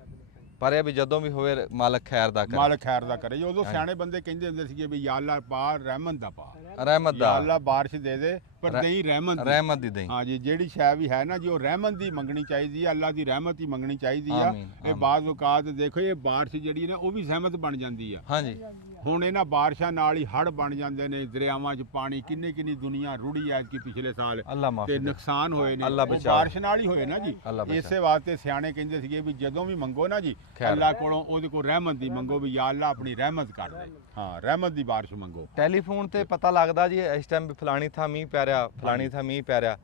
ਪਰ ਇਹ ਵੀ ਜਦੋਂ ਵੀ ਹੋਵੇ ਮਾਲਕ ਖੈਰ ਦਾ ਕਰੇ। ਮਾਲਕ ਖੈਰ ਦਾ ਕਰੇ। ਉਦੋਂ ਸਿਆਣੇ ਬੰਦੇ ਕਹਿੰਦੇ ਹੁੰਦੇ ਸੀਗੇ ਵੀ ਯਾ ਅੱਲਾ ਪਾ ਰਹਿਮਤ ਦਾ ਪਾ, ਰਹਿਮਤ ਯਾ ਦਾ, ਅੱਲਾ ਬਾਰਿਸ਼ ਦੇ ਦੇ ਪਰ ਦੇਈ ਰਹਿਮਤ ਦੀ। ਰਹਿਮਤ ਦੀ ਦੇਈ। ਹਾਂ ਜੀ, ਜਿਹੜੀ ਸ਼ੈ ਵੀ ਹੈ ਨਾ ਜੀ ਉਹ ਰਹਿਮਤ ਦੀ ਮੰਗਣੀ ਚਾਹੀਦੀ ਹੈ, ਅੱਲਾ ਦੀ ਰਹਿਮਤ ਹੀ ਮੰਗਣੀ ਚਾਹੀਦੀ ਆ। ਆਮੀਨ, ਇਹ ਬਾਜ਼ ਔਕਾਤ ਦੇਖੋ ਇਹ ਬਾਰਿਸ਼ ਜਿਹੜੀ ਨਾ ਉਹ ਵੀ ਸਹਿਮਤ ਬਣ ਜਾਂਦੀ ਆ। ਹਾਂਜੀ ਹੁਣ ਇਹਨਾਂ ਬਾਰਿਸ਼ਾਂ ਨਾਲ ਹੀ ਹੜ੍ਹ ਬਣ ਜਾਂਦੇ ਨੇ, ਦਰਿਆਵਾਂ 'ਚ ਪਾਣੀ, ਕਿੰਨੀ ਦੁਨੀਆ ਰੁੜੀ ਐ ਕਿ ਪਿਛਲੇ ਸਾਲ ਅੱਲਾ ਮਾਫ ਤੇ ਨੁਕਸਾਨ ਹੋਏ ਨੇ, ਅੱਲਾ ਉਹ ਬਚਾਓ। ਬਾਰਿਸ਼ ਨਾਲ ਹੀ ਹੋਏ ਨਾ ਜੀ। ਅੱਲਾ ਬਚਾਓ। ਇਸੇ ਵਾਸਤੇ ਸਿਆਣੇ ਕਹਿੰਦੇ ਸੀਗੇ ਵੀ ਜਦੋਂ ਵੀ ਮੰਗੋ ਨਾ ਜੀ ਖੈਰ। ਅੱਲਾ ਕੋਲੋਂ ਉਹਦੇ ਕੋਲ ਰਹਿਮਤ ਦੀ ਮੰਗੋ ਵੀ ਯਾ ਅੱਲਾ ਆਪਣੀ ਰਹਿਮਤ ਕਰ ਦੇ। ਹਾਂ, ਰਹਿਮਤ ਦੀ ਬਾਰਿਸ਼ ਮੰਗੋ। ਟੈਲੀਫੋਨ ਤੇ ਪਤਾ ਲੱਗਦਾ ਜੀ ਇਸ ਟਾਈਮ ਵੀ ਫਲਾਣੀ ਥਾਂ ਮੀਂਹ ਪੈ ਰਿਹਾ, ਫਲਾਣੀ ਥਾਂ ਮੀਂਹ ਪੈ ਰਿਹਾ।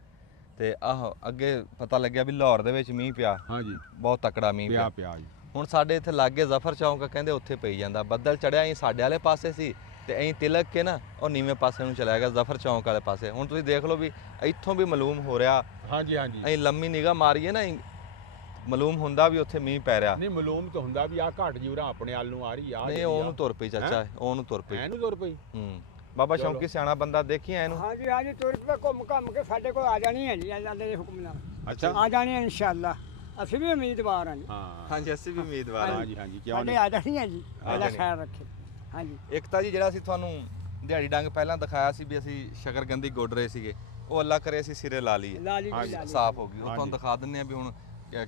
ਤੇ ਆਹੋ ਅੱਗੇ ਪਤਾ ਲੱਗਿਆ ਵੀ ਲਾਹੌਰ ਦੇ ਵਿੱਚ ਮੀਂਹ ਪਿਆ, ਹਾਂ ਜੀ, ਬਹੁਤ ਤਕੜਾ ਮੀਂਹ ਪਿਆ ਪਿਆ। ਪਿਆ ਜੀ। ਹੁਣ ਸਾਡੇ ਇੱਥੇ ਲਾਗੇ ਜ਼ਫਰ ਚੌਂਕ ਕਹਿੰਦੇ ਉੱਥੇ ਪਈ ਜਾਂਦਾ, ਬੱਦਲ ਚੜਿਆ ਅਸੀਂ ਸਾਡੇ ਵਾਲੇ ਪਾਸੇ ਸੀ ਤੇ ਅਸੀਂ ਤਿਲਕ ਕੇ ਨਾ ਉਹ ਨੀਵੇਂ ਪਾਸੇ ਨੂੰ ਚਲਾ ਗਿਆ ਜ਼ਫਰ ਚੌਂਕ ਵਾਲੇ ਪਾਸੇ। ਹੁਣ ਤੁਸੀਂ ਦੇਖ ਲਓ ਵੀ ਇੱਥੋਂ ਵੀ ਮਾਲੂਮ ਹੋ ਰਿਹਾ, ਹਾਂਜੀ ਹਾਂਜੀ, ਅਸੀਂ ਲੰਮੀ ਨਿਗਾਹ ਮਾਰੀਏ ਨਾ ਮਾਲੂਮ ਹੁੰਦਾ ਵੀ ਉੱਥੇ ਮੀਂਹ ਪੈ ਰਿਹਾ। ਨਹੀਂ ਮਾਲੂਮ ਤਾਂ ਹੁੰਦਾ ਵੀ ਆ ਘਾਟ ਜੀਵਰਾ ਆਪਣੇ ਵੱਲ ਨੂੰ ਆ ਰਹੀ ਆ। ਨਹੀਂ ਉਹਨੂੰ ਤੁਰ ਪਈ ਚਾਚਾ, ਉਹਨੂੰ ਤੁਰ ਪਈ। ਇਹਨੂੰ ਤੁਰ ਪਈ। ਬਾਬਾ ਸ਼ੌਂਕੀ ਸਿਆਣਾ ਬੰਦਾ ਦੇਖੀ ਇਹਨੂੰ। ਹਾਂਜੀ ਹਾਂਜੀ, ਤੁਰ ਪਏ ਘੁੰਮ ਘੰਮ ਕੇ ਸਾਡੇ ਕੋਲ ਆ ਜਾਣੀ ਹੈ ਜੀ ਅੱਲਾ ਦੇ ਹੁਕਮ ਨਾਲ। ਅੱਛਾ, ਆ ਜਾਣੀ ਹੈ ਇਨਸ਼ਾਅੱਲਾ। ਅਸੀਂ ਵੀ ਉਮੀਦਵਾਰ ਹਾਂ ਜੀ। ਹਾਂ ਹਾਂਜੀ ਅਸੀਂ ਵੀ ਉਮੀਦਵਾਰ ਹਾਂ। ਹਾਂਜੀ ਹਾਂਜੀ, ਕਿਉਂ ਸਾਡੇ ਨਹੀਂ। ਆ ਜਾਣੀ ਹੈ ਜੀ, ਅੱਲਾ ਜਾਣੀ। ਖੈਰ ਰੱਖੇ। ਹਾਂਜੀ ਇੱਕ ਤਾਂ ਜੀ ਜਿਹੜਾ ਅਸੀਂ ਤੁਹਾਨੂੰ ਦਿਹਾੜੀ ਡੰਗ ਪਹਿਲਾਂ ਦਿਖਾਇਆ ਸੀ ਵੀ ਅਸੀਂ ਸ਼ਕਰਗੰਦੀ ਗੁੱਡ ਰਹੇ ਸੀਗੇ, ਉਹ ਅੱਲਾ ਕਰੇ ਅਸੀਂ ਸਿਰੇ ਲਾ ਲਈਏ, ਲਾਲੀ ਜੀ ਲਾਲੀ। ਸਾਫ਼ ਹੋ ਗਈ। ਉਹ ਤੁਹਾਨੂੰ ਦਿਖਾ ਦਿੰਦੇ ਆ ਵੀ ਹੁਣ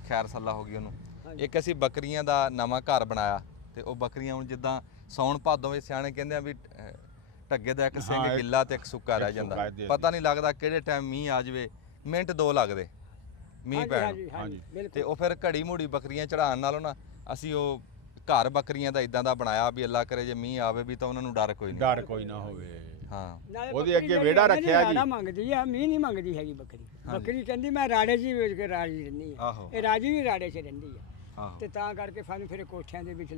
ਖੈਰ ਸੱਲਾ ਹੋ ਗਈ ਉਹਨੂੰ। ਇੱਕ ਅਸੀਂ ਬੱਕਰੀਆਂ ਦਾ ਨਵਾਂ ਘਰ ਬਣਾਇਆ ਤੇ ਉਹ ਬੱਕਰੀਆਂ ਹੁਣ ਜਿੱਦਾਂ ਸੌਣ ਭਾਦੋਂ ਵਿੱਚ ਸਿਆਣੇ ਕਹਿੰਦੇ ਆ ਵੀ ਢੱਗੇ ਦਾ ਇੱਕ ਸਿੰਘ ਗਿੱਲਾ ਤੇ ਇੱਕ ਸੁੱਕਾ ਰਹਿ ਜਾਂਦਾ, ਪਤਾ ਨਹੀਂ ਲੱਗਦਾ ਕਿਹੜੇ ਟਾਈਮ ਮੀਂਹ ਆ ਜਾਵੇ, ਮਿੰਟ 2 ਲੱਗਦੇ ਮੀਂਹ ਪੈਣ ਨੂੰ। ਹਾਂਜੀ ਤੇ ਉਹ ਫਿਰ ਘੜੀ ਮੂੜੀ ਬੱਕਰੀਆਂ ਚੜਾਉਣ ਨਾਲੋਂ ਨਾ ਅਸੀਂ ਉਹ ਘਰ ਬੱਕਰੀਆਂ ਦਾ ਇਦਾਂ ਦਾ ਬਣਾਇਆ ਵੀ ਅੱਲਾ ਕਰੇ ਜੇ ਮੀਂਹ ਆਵੇ ਵੀ ਤਾਂ ਉਹਨਾਂ ਨੂੰ ਡਰ ਕੋਈ ਨਹੀਂ। ਡਰ ਕੋਈ ਨਾ ਹੋਵੇ। ਹਾਂ ਉਹਦੇ ਅੱਗੇ ਵਿਹੜਾ ਰੱਖਿਆ ਜੀ। ਰਾੜਾ ਮੰਗਦੀ ਆ, ਮੀਂਹ ਨਹੀਂ ਮੰਗਦੀ ਹੈਗੀ ਬੱਕਰੀ। ਬੱਕਰੀ ਕਹਿੰਦੀ ਮੈਂ ਰਾੜੇ 'ਚ ਹੀ ਵੇਚ ਕੇ ਰਾਜੀ ਰਹਿੰਦੀ ਆ। ਆਹੋ ਇਹ ਰਾਜੀ ਵੀ ਰਾੜੇ 'ਚ ਰਹਿੰਦੀ ਆ ਆਹੋ ਤੇ ਤਾਂ ਕਰਕੇ ਸਾਨੂੰ ਫਿਰ ਕੋਠਿਆਂ ਦੇ ਵਿੱਚ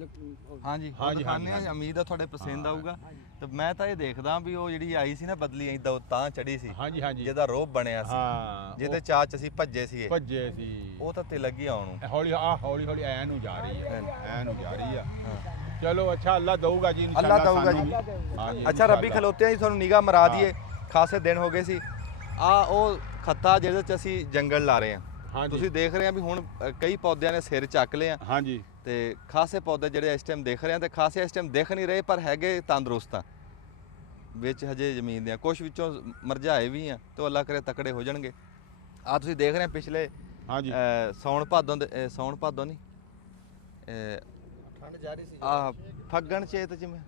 ਹਾਂਜੀ ਦਿਖਾਉਂਦੇ ਆ। ਉਮੀਦ ਆ ਤੁਹਾਡੇ ਪਸੰਦ ਆਊਗਾ। ਤੇ ਮੈਂ ਤਾਂ ਇਹ ਦੇਖਦਾ ਵੀ ਉਹ ਜਿਹੜੀ ਆਈ ਸੀ ਨਾ ਬਦਲੀ ਇਦਾਂ ਤਾਂ ਚੜੀ ਸੀ, ਹਾਂਜੀ ਹਾਂਜੀ, ਜਿਹਦਾ ਰੋਬ ਬਣਿਆ ਸੀ, ਹਾਂ ਜਿਹਦੇ ਚਾਚ ਅਸੀਂ ਭੱਜੇ ਸੀਗੇ, ਭੱਜੇ ਸੀ। ਉਹ ਤਾਂ ਤੇ ਲੱਗੀ ਆਉਣ ਨੂੰ। ਹੌਲੀ ਹੌਲੀ ਐ ਨੂੰ ਜਾ ਰਹੀ ਹੈ, ਐ ਨੂੰ ਜਾ ਰਹੀ ਆ। ਚਲੋ ਅੱਛਾ, ਅੱਲਾ ਦਊਗਾ ਜੀ ਅੱਲਾ ਦਊਗਾ ਜੀ। ਹਾਂਜੀ ਅੱਛਾ ਰੱਬੀ ਖਲੋਤਿਆਂ ਜੀ ਤੁਹਾਨੂੰ ਨਿਗਾਹ ਮਰਾ ਦਈਏ, ਖਾਸੇ ਦਿਨ ਹੋ ਗਏ ਸੀ। ਆ ਉਹ ਖੱਤਾ ਜਿਹਦੇ 'ਚ ਅਸੀਂ ਜੰਗਲ ਲਾ ਰਹੇ ਹਾਂ, ਤੁਸੀਂ ਦੇਖ ਰਹੇ ਆ ਵੀ ਹੁਣ ਕਈ ਪੌਦਿਆਂ ਨੇ ਸਿਰ ਚੱਕ ਲਏ ਆ। ਹਾਂਜੀ, ਤੇ ਖਾਸੇ ਪੌਦੇ ਜਿਹੜੇ ਇਸ ਟਾਈਮ ਦੇਖ ਰਹੇ ਆ ਤੇ ਖਾਸੇ ਇਸ ਟਾਈਮ ਦਿਖ ਨਹੀਂ ਰਹੇ ਪਰ ਹੈਗੇ ਤੰਦਰੁਸਤ ਆ। ਵਿੱਚ ਹਜੇ ਜ਼ਮੀਨ ਦੇ ਕੁਝ ਵਿੱਚੋਂ ਮਰਝਾਏ ਵੀ ਆ ਤੇ ਅੱਲਾ ਕਰੇ ਤਕੜੇ ਹੋ ਜਾਣਗੇ। ਆ ਤੁਸੀਂ ਦੇਖ ਰਹੇ ਆ ਪਿਛਲੇ ਹਾਂਜੀ, ਸੌਣ ਭਾਦੋਂ ਨਹੀਂ ਠੰਡ ਜਾਰੀ ਸੀ ਆ ਫੱਗਣ ਚੇਤ ਜਿਵੇਂ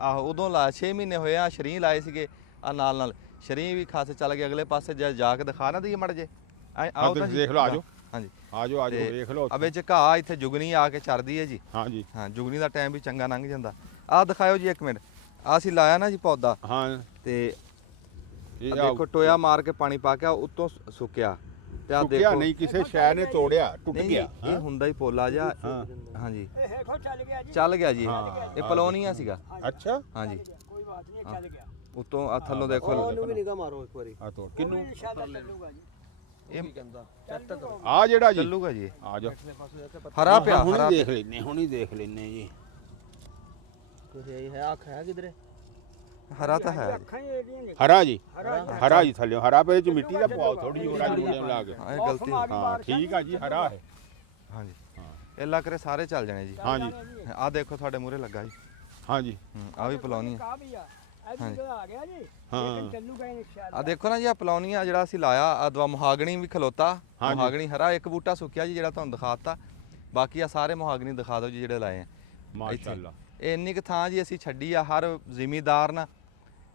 ਆਹੋ ਉਦੋਂ ਲਾਇਆ 6 ਮਹੀਨੇ ਹੋਏ ਆ। ਸ਼ਰੀਂ ਲਾਏ ਸੀਗੇ ਆ ਨਾਲ ਸ਼ਰੀਂ ਵੀ ਖਾਸੇ ਚੱਲ ਗਏ ਅਗਲੇ ਪਾਸੇ। ਜਾ ਕੇ ਦਿਖਾ ਨਾ ਦਈਏ ਮੜ ਜੇ ਆਓ ਤਾਂ ਦੇਖ ਲਓ, ਆਜੋ ਹਾਂਜੀ ਆਜੋ ਦੇਖ ਲਓ। ਅਬੇ ਚ ਘਾਹ ਇੱਥੇ ਜੁਗਨੀ ਆ ਕੇ ਚੜਦੀ ਹੈ ਜੀ। ਹਾਂਜੀ ਹਾਂ ਜੁਗਨੀ ਦਾ ਟਾਈਮ ਵੀ ਚੰਗਾ ਲੰਘ ਜਾਂਦਾ। ਆਹ ਦਿਖਾਇਓ ਜੀ ਇੱਕ ਮਿੰਟ, ਆ ਅਸੀਂ ਲਾਇਆ ਨਾ ਜੀ ਪੌਦਾ ਹਾਂ, ਤੇ ਇਹ ਦੇਖੋ ਟੋਇਆ ਮਾਰ ਕੇ ਪਾਣੀ ਪਾ ਕੇ ਉੱਤੋਂ ਸੁੱਕਿਆ ਤੇ ਆ ਸੁੱਕਿਆ ਦੇਖੋ ਨਹੀਂ, ਕਿਸੇ ਸ਼ੈ ਨੇ ਤੋੜਿਆ, ਟੁੱਟ ਨਹੀਂ ਗਿਆ। ਇਹ ਹੁੰਦਾ ਹੀ ਪੋਲਾ ਜਿਹਾ। ਹਾਂ। ਹਾਂਜੀ ਇਹ ਹੇਠੋਂ ਚੱਲ ਗਿਆ ਜੀ। ਚੱਲ ਗਿਆ ਜੀ, ਹਾਂ। ਇਹ ਪਲੋਨੀਆ ਸੀਗਾ। ਅੱਛਾ, ਹਾਂਜੀ ਕੋਈ ਬਾਤ ਨਹੀਂ, ਚੱਲ ਗਿਆ। ਉਤੋਂ ਆ ਥੱਲੋਂ ਦੇਖੋ ਉਹਨੂੰ ਵੀ ਨਿਗਾਹ ਮਾਰੋ ਇੱਕ ਵਾਰੀ। ਆ ਤੋੜ ਕਿੰਨੂੰ ਇਨਸ਼ਾਅੱਲਾ ਚੱਲੂਗਾ ਜੀ। ਇਹ ਕਹਿੰਦਾ ਆ ਜਿਹੜਾ ਜੀ ਚੱਲੂਗਾ ਜੀ। ਆ ਜਾ, ਹਰਾ ਪਿਆ ਹੁਣੀ ਹਰਾ ਦੇਖ ਲੈਨੇ, ਹੁਣੀ ਦੇਖ ਲੈਨੇ ਜੀ। ਕੁਝ ਇਹ ਹੈ ਅੱਖ ਹੈ ਕਿਧਰੇ ਹਰਾ ਤਾਂ ਹੈ ਜੀ। ਅੱਖਾਂ ਹੀ ਇਹਦੀਆਂ ਨੇ। ਹਰਾ ਜੀ, ਹਰਾ ਜੀ ਥੱਲੇ ਹਰਾ ਪਏ ਚ ਮਿੱਟੀ ਦਾ ਪਾਉ ਥੋੜੀ ਜਿਹੀ ਹੋਰਾ ਜੂੜੇ ਲਾ ਕੇ। ਹਾਂ ਇਹ ਗਲਤੀ ਹਾਂ ਠੀਕ ਆ ਜੀ, ਹਰਾ ਹੈ। ਹਾਂਜੀ ਇਹ ਲੱਗ ਰਹੇ ਸਾਰੇ ਚੱਲ ਜਾਣੇ ਜੀ। ਹਾਂਜੀ ਆਹ ਦੇਖੋ ਤੁਹਾਡੇ ਮੂਹਰੇ ਲੱਗਾ ਜੀ। ਹਾਂਜੀ, ਆ ਵੀ ਪਲੌਨੀਆ। ਕਾ ਵੀ ਆ ਇਹ ਵੀ ਆ ਗਿਆ ਜੀ। ਹਾਂ। ਲੇਕਿਨ ਚੱਲੂਗਾ ਇਨਸ਼ਾਅੱਲਾ। ਆ ਦੇਖੋ ਨਾ ਜੀ ਆ ਪਲੌਨੀਆ ਜਿਹੜਾ ਅਸੀਂ ਲਾਇਆ ਆ ਦਵਾ ਮੁਹਾਗਣੀ ਵੀ ਖਲੋਤਾ। ਹਾਂਜੀ। ਮੁਹਾਗਣੀ ਹਰਾ ਇੱਕ ਬੂਟਾ ਸੁੱਕਿਆ ਜੀ ਜਿਹੜਾ ਤੁਹਾਨੂੰ ਦਿਖਾਤਾ। ਬਾਕੀ ਆ ਸਾਰੇ ਮੁਹਾਗਣੀ ਦਿਖਾ ਦਿਓ ਜੀ ਜਿਹੜੇ ਲਾਏ ਆ। ਮਾਸ਼ਾਅੱਲਾ। ਇਹ ਇੰਨੀ ਕੁ ਥਾਂ ਜੀ ਅਸੀਂ ਛੱਡੀ ਆ ਹਰ ਜ਼ਿਮੀਦਾਰ ਨਾ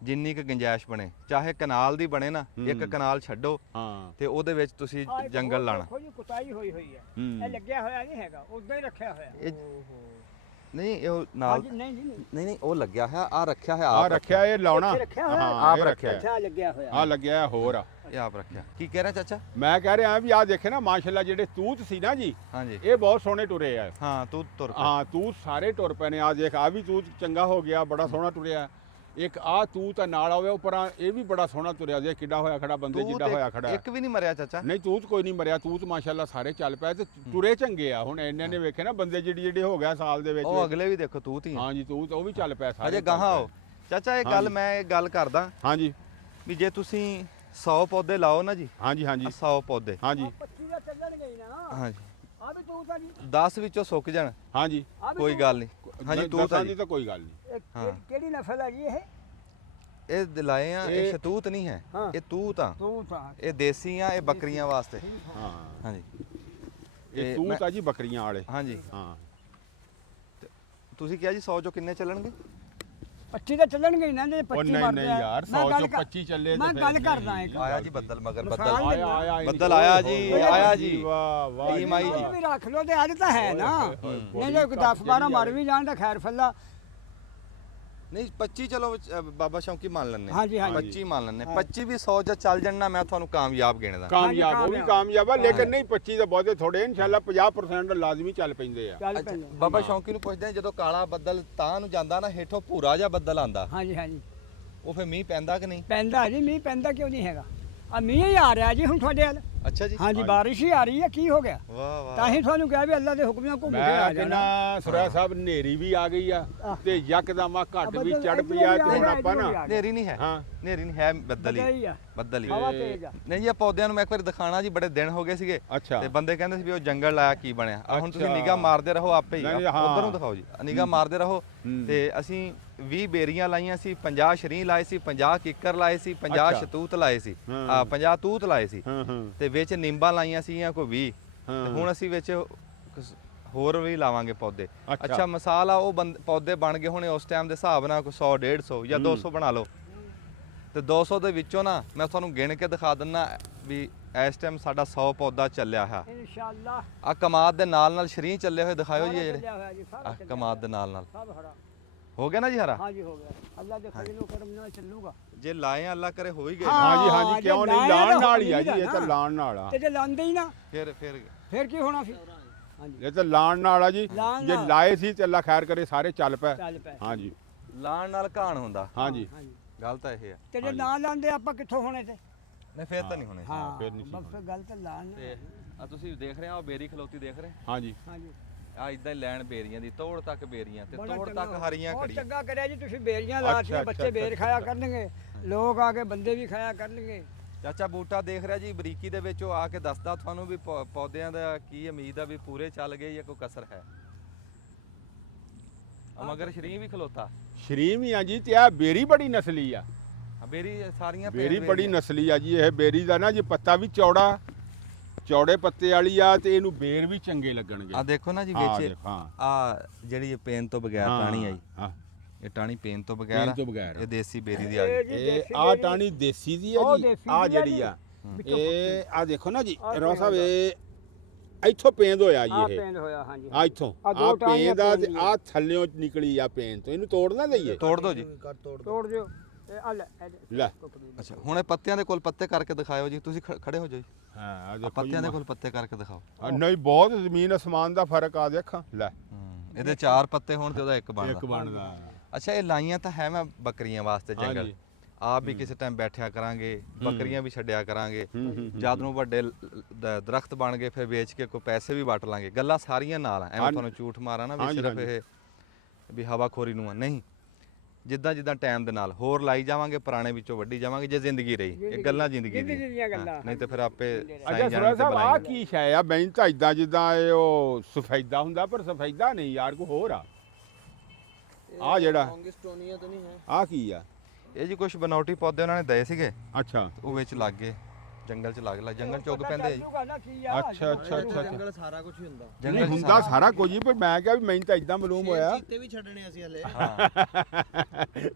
ਜਿੰਨੀ ਕੁ ਗੁੰਜਾਇਸ਼ ਬਣੇ, ਚਾਹੇ ਕਨਾਲ ਦੀ ਬਣੇ ਨਾ, ਇੱਕ ਕਨਾਲ ਛੱਡੋ ਹਾਂ, ਤੇ ਉਹਦੇ ਵਿੱਚ ਤੁਸੀਂ ਜੰਗਲ ਲਾਣਾ। ਦੇਖੋ ਜੀ ਕੁਤਾਈ ਹੋਈ ਹੈ। ਇਹ ਲੱਗਿਆ ਹੋਇਆ ਨਹੀਂ ਹੈਗਾ, ਉਦਾਂ ਹੀ ਰੱਖਿਆ ਹੋਇਆ। ਨਹੀਂ ਇਹ ਨਾਲ ਨਹੀਂ ਜੀ ਨਹੀਂ ਨਹੀਂ ਨਹੀਂ ਉਹ ਲੱਗਿਆ ਹੋਇਆ ਆ ਰੱਖਿਆ ਹੋਇਆ ਆ ਰੱਖਿਆ ਇਹ ਲਾਉਣਾ ਰੱਖਿਆ ਹੋਇਆ ਹਾਂ, ਇਹ ਆਪ ਰੱਖਿਆ। ਅੱਛਾ ਲੱਗਿਆ ਹੋਇਆ ਆ ਲੱਗਿਆ ਹੋਰ ਆ ਇਹ ਆਪ ਰੱਖਿਆ ਕੀ ਕਹਿ ਰਿਹਾ ਚਾਚਾ ਮੈਂ ਕਹਿ ਰਿਹਾ ਵੀ ਆ ਦੇਖੇ ਨਾ ਮਾਸ਼ਾਅੱਲਾ ਜਿਹੜੇ ਤੂਤ ਸੀ ਨਾ ਜੀ ਹਾਂਜੀ ਇਹ ਬਹੁਤ ਸੋਹਣੇ ਟੁਰੇ ਆ ਹਾਂ ਤੂੰ ਤੁਰ ਪੈ। ਹਾਂ ਤੂਤ ਸਾਰੇ ਟੁਰ ਪਏ ਨੇ ਆ ਦੇਖ ਆ ਵੀ ਤੂਤ ਚੰਗਾ ਹੋ ਗਿਆ ਬੜਾ ਸੋਹਣਾ ਟੁਰਿਆ ਇੱਕ ਆ ਤੂਤ ਆ ਨਾਲ ਆਵੇ ਉੱਪਰਾਂ ਇਹ ਵੀ ਬੜਾ ਸੋਹਣਾ ਤੁਰਿਆ ਜੇ ਕਿੱਡਾ ਹੋਇਆ ਖੜਾ ਬੰਦੇ ਤੂਤ ਜਿੱਡਾ ਹੋਇਆ ਖੜਾ ਇੱਕ ਵੀ ਨਹੀਂ ਮਰਿਆ ਚਾਚਾ ਨਹੀਂ ਤੂਤ ਕੋਈ ਨਹੀਂ ਮਰਿਆ ਤੂਤ ਮਾਸ਼ਾਅੱਲਾ ਸਾਰੇ ਚੱਲ ਪਏ ਤੇ ਤੁਰੇ ਚੰਗੇ ਆ ਹੁਣ ਇੰਨੇ ਨੇ ਵੇਖੇ ਨਾ ਬੰਦੇ ਜਿਹੜੇ ਹੋ ਗਿਆ ਸਾਲ ਦੇ ਵਿੱਚ ਉਹ ਅਗਲੇ ਵੀ ਦੇਖੋ ਤੂਤ ਹੀ ਆ। ਹਾਂਜੀ ਤੂਤ ਉਹ ਵੀ ਚੱਲ ਪਿਆ ਸਾਰੇ ਅਜੇ ਚੱਲ ਗਾਹਾਂ ਪਏ। ਆਓ ਚਾਚਾ ਇਹ ਗੱਲ ਮੈਂ ਇਹ ਗੱਲ ਕਰਦਾ ਹਾਂਜੀ ਵੀ ਜੇ ਤੁਸੀਂ 100 ਪੌਦੇ ਲਾਓ ਨਾ ਜੀ ਹਾਂਜੀ ਹਾਂਜੀ 100 ਪੌਦੇ ਹਾਂਜੀ 25 ਦਾ ਚੱਲਣਗੇ ਹੀ ਨਾ ਹਾਂਜੀ ਆ ਵੀ ਤੂੰ ਤਾਂ ਜੀ 10 ਵਿੱਚੋਂ ਸੁੱਕ ਜਾਣ ਹਾਂਜੀ ਆ ਵੀ ਕੋਈ ਗੱਲ ਨਹੀਂ ਹਾਂਜੀ ਨਹੀਂ, ਤੂਤ ਆ ਦਸਾਂ ਜੀ ਦੀ ਤਾਂ ਕੋਈ ਗੱਲ ਨਹੀਂ ਹਾਂ। ਕਿਹੜੀ ਨਸਲ ਹੈ ਜੀ ਇਹ ਇਹ ਦਿਲਾਏ ਆ ਇਹ ਇਹ- ਸ਼ਤੂਤ ਨਹੀਂ ਹੈ ਹਾਂ। ਇਹ ਤੂਤ ਆ ਤੂੰ ਤਾਂ ਇਹ ਦੇਸੀ ਆ ਇਹ ਬੱਕਰੀਆਂ ਵਾਸਤੇ ਹਾਂ ਹਾਂਜੀ ਇਹ ਤੂਤ ਆ ਜੀ ਬੱਕਰੀਆਂ ਵਾਲੇ ਹਾਂਜੀ ਹਾਂ ਤੁਸੀਂ ਕਿਹਾ ਜੀ 100 ਚੋਂ ਕਿੰਨੇ ਚੱਲਣਗੇ 25 ਦਾ ਚੱਲਣਗੇ ਹੀ ਨਾ ਜੇ 25 ਉਹ ਨਹੀਂ ਮਰਦੇ ਨਹੀਂ ਆ। ਯਾਰ ਮੈਂ 100 ਗੱਲ ਚੋਂ ਕਰ- 25 ਚੱਲੇ ਮੈਂ ਤੇ ਗੱਲ ਫਿਰ ਕਰਦਾ ਇੱਕ ਆਇਆ ਜੀ ਬੱਦਲ ਮਗਰ ਮਿਸਾਲ ਬੱਦਲ ਦੇ ਆਇਆ ਆਇਆ ਬੱਦਲ ਆਇਆ ਜੀ ਆਇਆ ਜੀ ਵਾਹ ਵਾਹ ਟੀਮ ਆਈ ਜੀ ਵੀ ਰੱਖ ਲੋ ਤੇ ਅੱਜ ਤਾਂ ਹੈ ਨਾ ਨਹੀਂ ਜੇ 10 12 ਮਰ ਵੀ ਜਾਣ ਤਾਂ ਖੈਰ ਫੱਲਾ ਨਹੀਂ 25 ਚਲੋ ਬਾਬਾ ਸ਼ੌਂਕੀ ਮੰਨ ਲੈਣੇ ਹਾਂਜੀ, ਹਾਂਜੀ। 25 ਮੰਨ ਲੈਣੇ 25 ਵੀ 100 ਚ ਚੱਲ ਜਾਣਾ ਮੈਂ ਤੁਹਾਨੂੰ ਕਾਮਯਾਬ ਗਿਣਦਾ ਕਾਮਯਾਬ ਉਹ ਵੀ ਕਾਮਯਾਬ ਆ ਲੇਕਿਨ ਨਹੀਂ 25 ਤਾਂ ਬਹੁਤੇ ਥੋੜੇ ਇਨਸ਼ਾਅੱਲਾ 50% ਲਾਜ਼ਮੀ ਚੱਲ ਪੈਂਦੇ ਆ ਚੱਲ ਅੱਛਾ, ਪੈਂਦੇ ਬਾਬਾ ਸ਼ੌਂਕੀ ਨੂੰ ਪੁੱਛਦੇ ਆ ਜਦੋਂ ਕਾਲਾ ਬੱਦਲ ਤਾਂ ਨੂੰ ਜਾਂਦਾ ਨਾ ਹੇਠੋਂ ਭੂਰਾ ਜਿਹਾ ਬੱਦਲ ਆਂਦਾ ਹਾਂਜੀ ਹਾਂਜੀ ਉਹ ਫੇ ਮੀਂਹ ਪੈਂਦਾ ਕਿ ਨਹੀਂ ਪੈਂਦਾ ਜੀ ਮੀਂਹ ਪੈਂਦਾ ਕਿਉਂ ਨਹੀਂ ਹੈਗਾ ਆ ਮੀਂਹ ਹੀ ਆ ਰਿਹਾ ਜੀ ਹੁਣ ਤੁਹਾਡੇ ਵੱਲ ਅੱਛਾ ਜੀ ਹਾਂਜੀ ਬਾਰਿਸ਼ ਹੀ ਆ ਰਹੀ ਹੈ ਕੀ ਹੋ ਗਿਆ ਵਾਹ ਵਾਹ ਤਾਂ ਹੀ ਤੁਹਾਨੂੰ ਕਿਹਾ ਵੀ ਅੱਲਾ ਦੇ ਹੁਕਮ ਨਾਲ ਘੁੰਮ ਕੇ ਆ ਮੈਂ ਜਾਣਾ ਕਹਿੰਦਾ ਸੁਰਾ ਸਾਹਿਬ ਨੇਰੀ ਵੀ ਆ ਗਈ ਆ ਤੇ ਯਕਦਮ ਆ ਘੱਟ ਵੀ ਚੜ ਪਿਆ ਤੇ ਹੁਣ ਆਪਾਂ ਨਾ ਨੇਰੀ ਨਹੀਂ ਹੈ ਹਾਂ ਨੇਰੀ ਨਹੀਂ ਹੈ ਬੱਦਲ ਬੱਦਲ ਹੀ ਹੀ ਆ ਬੱਦਲ ਹੀ ਹਵਾ ਤੇਜ਼ ਆ ਨਹੀਂ ਜੀ ਇਹ ਪੌਦਿਆਂ ਨੂੰ ਮੈਂ ਇੱਕ ਵਾਰੀ ਦਿਖਾਣਾ ਜੀ ਬੜੇ ਦਿਨ ਹੋ ਗਏ ਸੀਗੇ ਅੱਛਾ ਤੇ ਬੰਦੇ ਕਹਿੰਦੇ ਸੀ ਵੀ ਉਹ ਜੰਗਲ ਲਾਇਆ ਕੀ ਬਣਿਆ ਆ ਹੁਣ ਤੁਸੀਂ ਅੱਛਾ। ਨਿਗਾਹ ਮਾਰਦੇ ਰਹੋ ਆਪੇ ਹੀ ਨਹੀਂ, ਹਾਂ। ਉਧਰ ਨੂੰ ਦਿਖਾਓ ਜੀ ਨਿਗਾਹ ਮਾਰਦੇ ਰਹੋ ਹੂੰ। ਤੇ ਅਸੀਂ 20 ਬੇਰੀਆਂ ਲਾਈਆਂ ਸੀ 50 ਸ਼ਰੀਂ ਲਾਏ ਸੀ 50 ਕਿੱਕਰ ਲਾਏ ਸੀ 50 ਅੱਛਾ। ਸ਼ਤੂਤ ਲਾਏ ਸੀ ਹਾਂ। 50 ਤੂਤ ਲਾਏ ਸੀ ਹਾਂ ਹਾਂ ਤੇ ਵਿੱਚ ਨਿੰਬਾਂ ਲਾਈਆਂ ਸੀਗੀਆਂ ਕੋਈ 20 ਹਾਂ। ਤੇ ਹੁਣ ਅਸੀਂ ਵਿੱਚ ਹੋਰ ਵੀ ਲਾਵਾਂਗੇ ਪੌਦੇ ਅੱਛਾ। ਅੱਛਾ ਮਿਸਾਲ ਆ ਉਹ ਪੌਦੇ ਬਣ ਗਏ ਹੋਣੇ ਉਸ ਟਾਈਮ ਦੇ ਹਿਸਾਬ ਨਾਲ ਕੋਈ 100 150 ਜਾਂ 200 ਬਣਾ ਲਓ ਤੇ 200 ਦੇ ਵਿੱਚੋਂ ਨਾ ਮੈਂ ਤੁਹਾਨੂੰ ਗਿਣ ਕੇ ਦਿਖਾ ਦਿੰਨਾ ਵੀ ਇਸ ਟਾਈਮ ਸਾਡਾ 100 ਪੌਦਾ ਚੱਲਿਆ ਹੈ ਇਨਸ਼ਾਅੱਲਾ ਆ ਕਮਾਦ ਦੇ ਨਾਲ ਨਾਲ ਸ਼ਰੀਂ ਚੱਲੇ ਹੋਏ ਦਿਖਾਇਓ ਜੀ ਇਹ ਜਿਹੜੇ ਚੱਲਿਆ ਹੋਇਆ ਜੀ ਸਾਰਾ ਆ ਚੱਲਿਆ ਕਮਾਦ ਦੇ ਨਾਲ ਨਾਲ ਸਭ ਹਰਾ ਹੋ ਗਿਆ ਨਾ ਜੀ ਹਰਾ ਹਾਂਜੀ ਹੋ ਗਿਆ ਅੱਲਾ ਦੇ ਫਜ਼ਲ ਕਰਮ ਨਾਲ ਚੱਲੂਗਾ ਜੇ ਲਾਏ ਅੱਲਾ ਕਰੇ ਹੋ ਹੀ ਗਏ ਹਾਂਜੀ ਹਾਂਜੀ ਜੇ ਕਿਉਂ ਨਹੀਂ ਲਾਇਆ ਲਾਣ ਤਾਂ ਨਾਲ ਹੀ ਆ ਜੀ ਹੋਣੀ ਇਹ ਤਾਂ ਨਾ। ਲਾਣ ਨਾਲ ਆ ਤੇ ਜੇ ਲਾਂਦੇ ਹੀ ਨਾ ਫਿਰ ਫਿਰ ਕੀ ਹੋਣਾ ਸੀ ਹਾਂਜੀ ਇਹ ਤਾਂ ਲਾਣ ਨਾਲ ਆ ਜੀ ਲਾਣ ਜੇ ਨਾਲ। ਲਾਏ ਸੀ ਤੇ ਅੱਲਾ ਖੈਰ ਕਰੇ ਸਾਰੇ ਚੱਲ ਪਏ ਚੱਲ ਪਏ ਹਾਂਜੀ ਲਾਣ ਨਾਲ ਘਾਣ ਹੁੰਦਾ ਹਾਂਜੀ ਹਾਂਜੀ ਗੱਲ ਤਾਂ ਇਹ ਆ ਤੇ ਜੇ ਨਾ ਲਾਂਦੇ ਆਪਾਂ ਕਿੱਥੋਂ ਹੋਣੇ ਤੇ ਨਹੀਂ ਫਿਰ ਤਾਂ ਨਹੀਂ ਹੋਣੇ ਹਾਂ ਫਿਰ ਨਹੀਂ ਸੀ ਬਸ ਗੱਲ ਤਾਂ ਲਾਣ ਨਾਲ। ਤੇ ਆ ਤੁਸੀਂ ਦੇਖ ਰਹੇ ਆ ਉਹ ਬੇਰੀ ਖਲੋਤੀ ਦੇਖ ਰਹੇ ਹਾਂਜੀ ਹਾਂਜੀ ਆ ਇਦਾਂ ਹੀ ਲੈਣ ਬੇਰੀਆਂ ਦੀ ਤੋੜ ਤੱਕ ਬੇਰੀਆਂ ਤੇ ਬੜਾ ਤੋੜ ਚੰਗਾ ਤੱਕ ਹਰੀਆਂ ਬਹੁਤ ਖੜੀਆਂ ਚੰਗਾ ਕਰਿਆ ਜੀ ਤੁਸੀਂ ਬੇਰੀਆਂ ਅੱਛਾ, ਲਾਤੀਆਂ ਅੱਛਾ, ਬੱਚੇ ਬੇਰ ਅੱਛਾ, ਖਾਇਆ ਕਰਨਗੇ ਲੋਕ ਆ ਕੇ ਬੰਦੇ ਵੀ ਖਾਇਆ ਕਰਨਗੇ ਚਾਚਾ ਬੂਟਾ ਦੇਖ ਰਿਹਾ ਜੀ ਬਰੀਕੀ ਦੇ ਵਿੱਚ ਉਹ ਆ ਕੇ ਦੱਸਦਾ ਤੁਹਾਨੂੰ ਵੀ ਪੌਦਿਆਂ ਦਾ ਕੀ ਉਮੀਦ ਆ ਵੀ ਪੂਰੇ ਚੱਲ ਗਏ ਜਾਂ ਕੋਈ ਕਸਰ ਹੈ ਆ ਮਗਰ ਸ਼ਰੀਂ ਵੀ ਖਲੋਤਾ ਸ਼ਰੀਮ ਹੀ ਆ ਜੀ ਤੇ ਆ ਬੇਰੀ ਬੜੀ ਨਸਲੀ ਆ ਆ ਬੇਰੀ ਸਾਰੀਆਂ ਬੇਰੀ ਭੇਡ ਬੜੀ ਬੇਰੀਆਂ। ਨਸਲੀ ਆ ਜੀ ਇਹ ਬੇਰੀ ਦਾ ਨਾ ਜੀ ਪੱਤਾ ਵੀ ਚੌੜਾ ਚੌੜੇ ਪੱਤੇ ਵਾਲੀ ਆ ਤੇ ਇਹਨੂੰ ਬੇਰ ਵੀ ਚੰਗੇ ਲੱਗਣਗੇ ਆ ਦੇਖੋ ਨਾ ਜੀ ਹਾਂ, ਵਿੱਚ ਦੇਖੋ, ਹਾਂ। ਆ ਜਿਹੜੀ ਇਹ ਪੇਨ ਤੋਂ ਬਗੈਰ ਟਾਣੀ ਆਈ ਹਾਂ ਇਹ ਟਾਣੀ ਪੇਨ ਤੋਂ ਬਗੈਰ ਪੇਨ ਆ। ਤੋਂ ਬਗੈਰ। ਇਹ ਦੇਸੀ ਬੇਰੀ ਦੀ ਆ ਗਈ ਇਹ ਆ ਟਾਣੀ ਦੇਸੀ ਦੀ ਉਹ ਆ ਜੀ ਦੇਸੀ ਆ ਦੀ ਆ ਜਿਹੜੀ ਜੀ। ਆ ਵਿੱਚੋਂ ਇਹ ਆ ਦੇਖੋ ਨਾ ਜੀ ਆਹ ਰੋ ਸਾਹਿਬ ਪੇਂਦ ਇਹ ਇੱਥੋਂ ਪੇਂਦ ਹੋਇਆ ਆ ਜੀ ਇਹ ਪੈਂਦ ਹੋਇਆ ਹਾਂਜੀ ਆ ਇੱਥੋਂ ਆਹ ਦੋ ਆ ਟਾਹਣੀਆਂ ਪੇਂਦ ਆ ਤੇ ਪੇਂਦ ਆ ਥੱਲਿਓਂ ਨਿਕਲੀ ਆ ਪੇਂਦ ਤੋਂ ਇਹਨੂੰ ਤੋੜ ਨਾ ਦਈਏ ਤੋੜ ਦਿਓ ਜੀ ਤੋੜ ਦਿਓ ਇਹ ਆ ਲੈ ਲੈ ਅੱਛਾ ਹੁਣ ਇਹ ਪੱਤਿਆਂ ਦੇ ਕੋਲ ਪੱਤੇ ਕਰਕੇ ਦਿਖਾਇਓ ਜੀ ਤੁਸੀਂ ਖੜੇ ਹੋ ਜਾਓ ਜੀ ਹਾਂ ਆ ਆ ਦੇਖੋ ਪੱਤਿਆਂ ਦੇ ਕੋਲ ਪੱਤੇ ਕਰਕੇ ਦਿਖਾਓ ਆ, ਨਹੀਂ ਬਹੁਤ ਜ਼ਮੀਨ ਅਸਮਾਨ ਦਾ ਫਰਕ ਆ ਦੇਖਾਂ ਲੈ ਇਹਦੇ 4 ਪੱਤੇ ਹੋਣ ਤੇ ਉਹਦਾ ਇੱਕ ਇੱਕ ਬਣਦਾ ਬਣਦਾ ਅੱਛਾ ਇਹ ਲਾਈਆਂ ਤਾਂ ਹੈ ਮੈਂ ਬੱਕਰੀਆਂ ਵਾਸਤੇ ਜੰਗਲ ਹਾਂਜੀ। ਆਪ ਵੀ ਕਿਸੇ ਟਾਈਮ ਬੈਠਿਆ ਕਰਾਂਗੇ ਬੱਕਰੀਆਂ ਵੀ ਛੱਡਿਆ ਕਰਾਂਗੇ ਹੂੰ। ਜਦ ਨੂੰ ਵੱਡੇ ਦਰਖਤ ਬਣ ਗਏ ਫਿਰ ਵੇਚ ਕੇ ਕੋਈ ਪੈਸੇ ਵੀ ਵਟ ਲਾਂਗੇ ਗੱਲਾਂ ਸਾਰੀਆਂ ਨਾਲ ਆ ਐਵੇਂ ਤੁਹਾਨੂੰ ਝੂਠ ਮਾਰਾਂ ਨਾ ਵੀ ਹਾਂਜੀ, ਸਿਰਫ ਹਾਂਜੀ। ਇਹ ਵੀ ਹਵਾਖੋਰੀ ਨੂੰ ਆ ਨਹੀਂ ਜਿੱਦਾਂ ਜਿੱਦਾਂ ਟਾਈਮ ਦੇ ਨਾਲ ਹੋਰ ਲਾਈ ਜਾਵਾਂਗੇ ਪੁਰਾਣੇ ਵਿੱਚੋਂ ਵੱਢੀ ਜਾਵਾਂਗੇ ਜੇ ਜ਼ਿੰਦਗੀ ਰਹੀ ਇਹ ਗੱਲਾਂ ਜ਼ਿੰਦਗੀ ਜ਼ਿੰਦਗੀ ਦੀਆਂ ਗੱਲਾਂ। ਨਹੀਂ ਤੇ ਫਿਰ ਆਪੇ ਅੱਛਾ ਸਾਈਂ ਸੁਰਾ ਜਾਣ ਤੇ ਸਾਹਿਬ ਆ ਬੁਲਾਏਂਗੇ ਕੀ ਸ਼ੈ ਆ ਬੈਂ ਤਾਂ ਇਦਾਂ ਜਿੱਦਾਂ ਇਹ ਉਹ ਸਫੈਦਾ ਹੁੰਦਾ ਪਰ ਸਫੈਦਾ ਨਹੀਂ ਯਾਰ ਕੋਈ ਹੋਰ ਆ ਆ ਜਿਹੜਾ ਲੌਂਗਿਸਟੋਨੀਆ ਤਾਂ ਨਹੀਂ ਹੈ ਆ ਕੀ ਆ ਇਹ ਜੀ ਕੁਝ ਬਨੌਟੀ ਪੌਦੇ ਉਹਨਾਂ ਨੇ ਦਏ ਸੀਗੇ ਅੱਛਾ ਉਹ ਵਿੱਚ ਲੱਗ ਗਏ ਜੰਗਲ 'ਚ ਲੱਗ ਜੰਗਲ ਚੁੱਗ ਪੈਂਦੇ ਆ ਜੀ ਅੱਛਾ ਅੱਛਾ ਅੱਛਾ ਜੰਗਲ ਸਾਰਾ ਕੁਝ ਹੀ ਹੁੰਦਾ ਨਹੀਂ ਜੰਗਲ 'ਚ ਹੁੰਦਾ ਸਾਰਾ ਕੁਝ ਹੀ, ਪਰ ਮੈਂ ਕਿਹਾ ਵੀ ਮੈਨੂੰ ਤਾਂ ਇਦਾਂ ਮਾਲੂਮ ਹੋਇਆ ਚੀਤੇ ਵੀ ਛੱਡਣੇ ਅਸੀਂ ਹਲੇ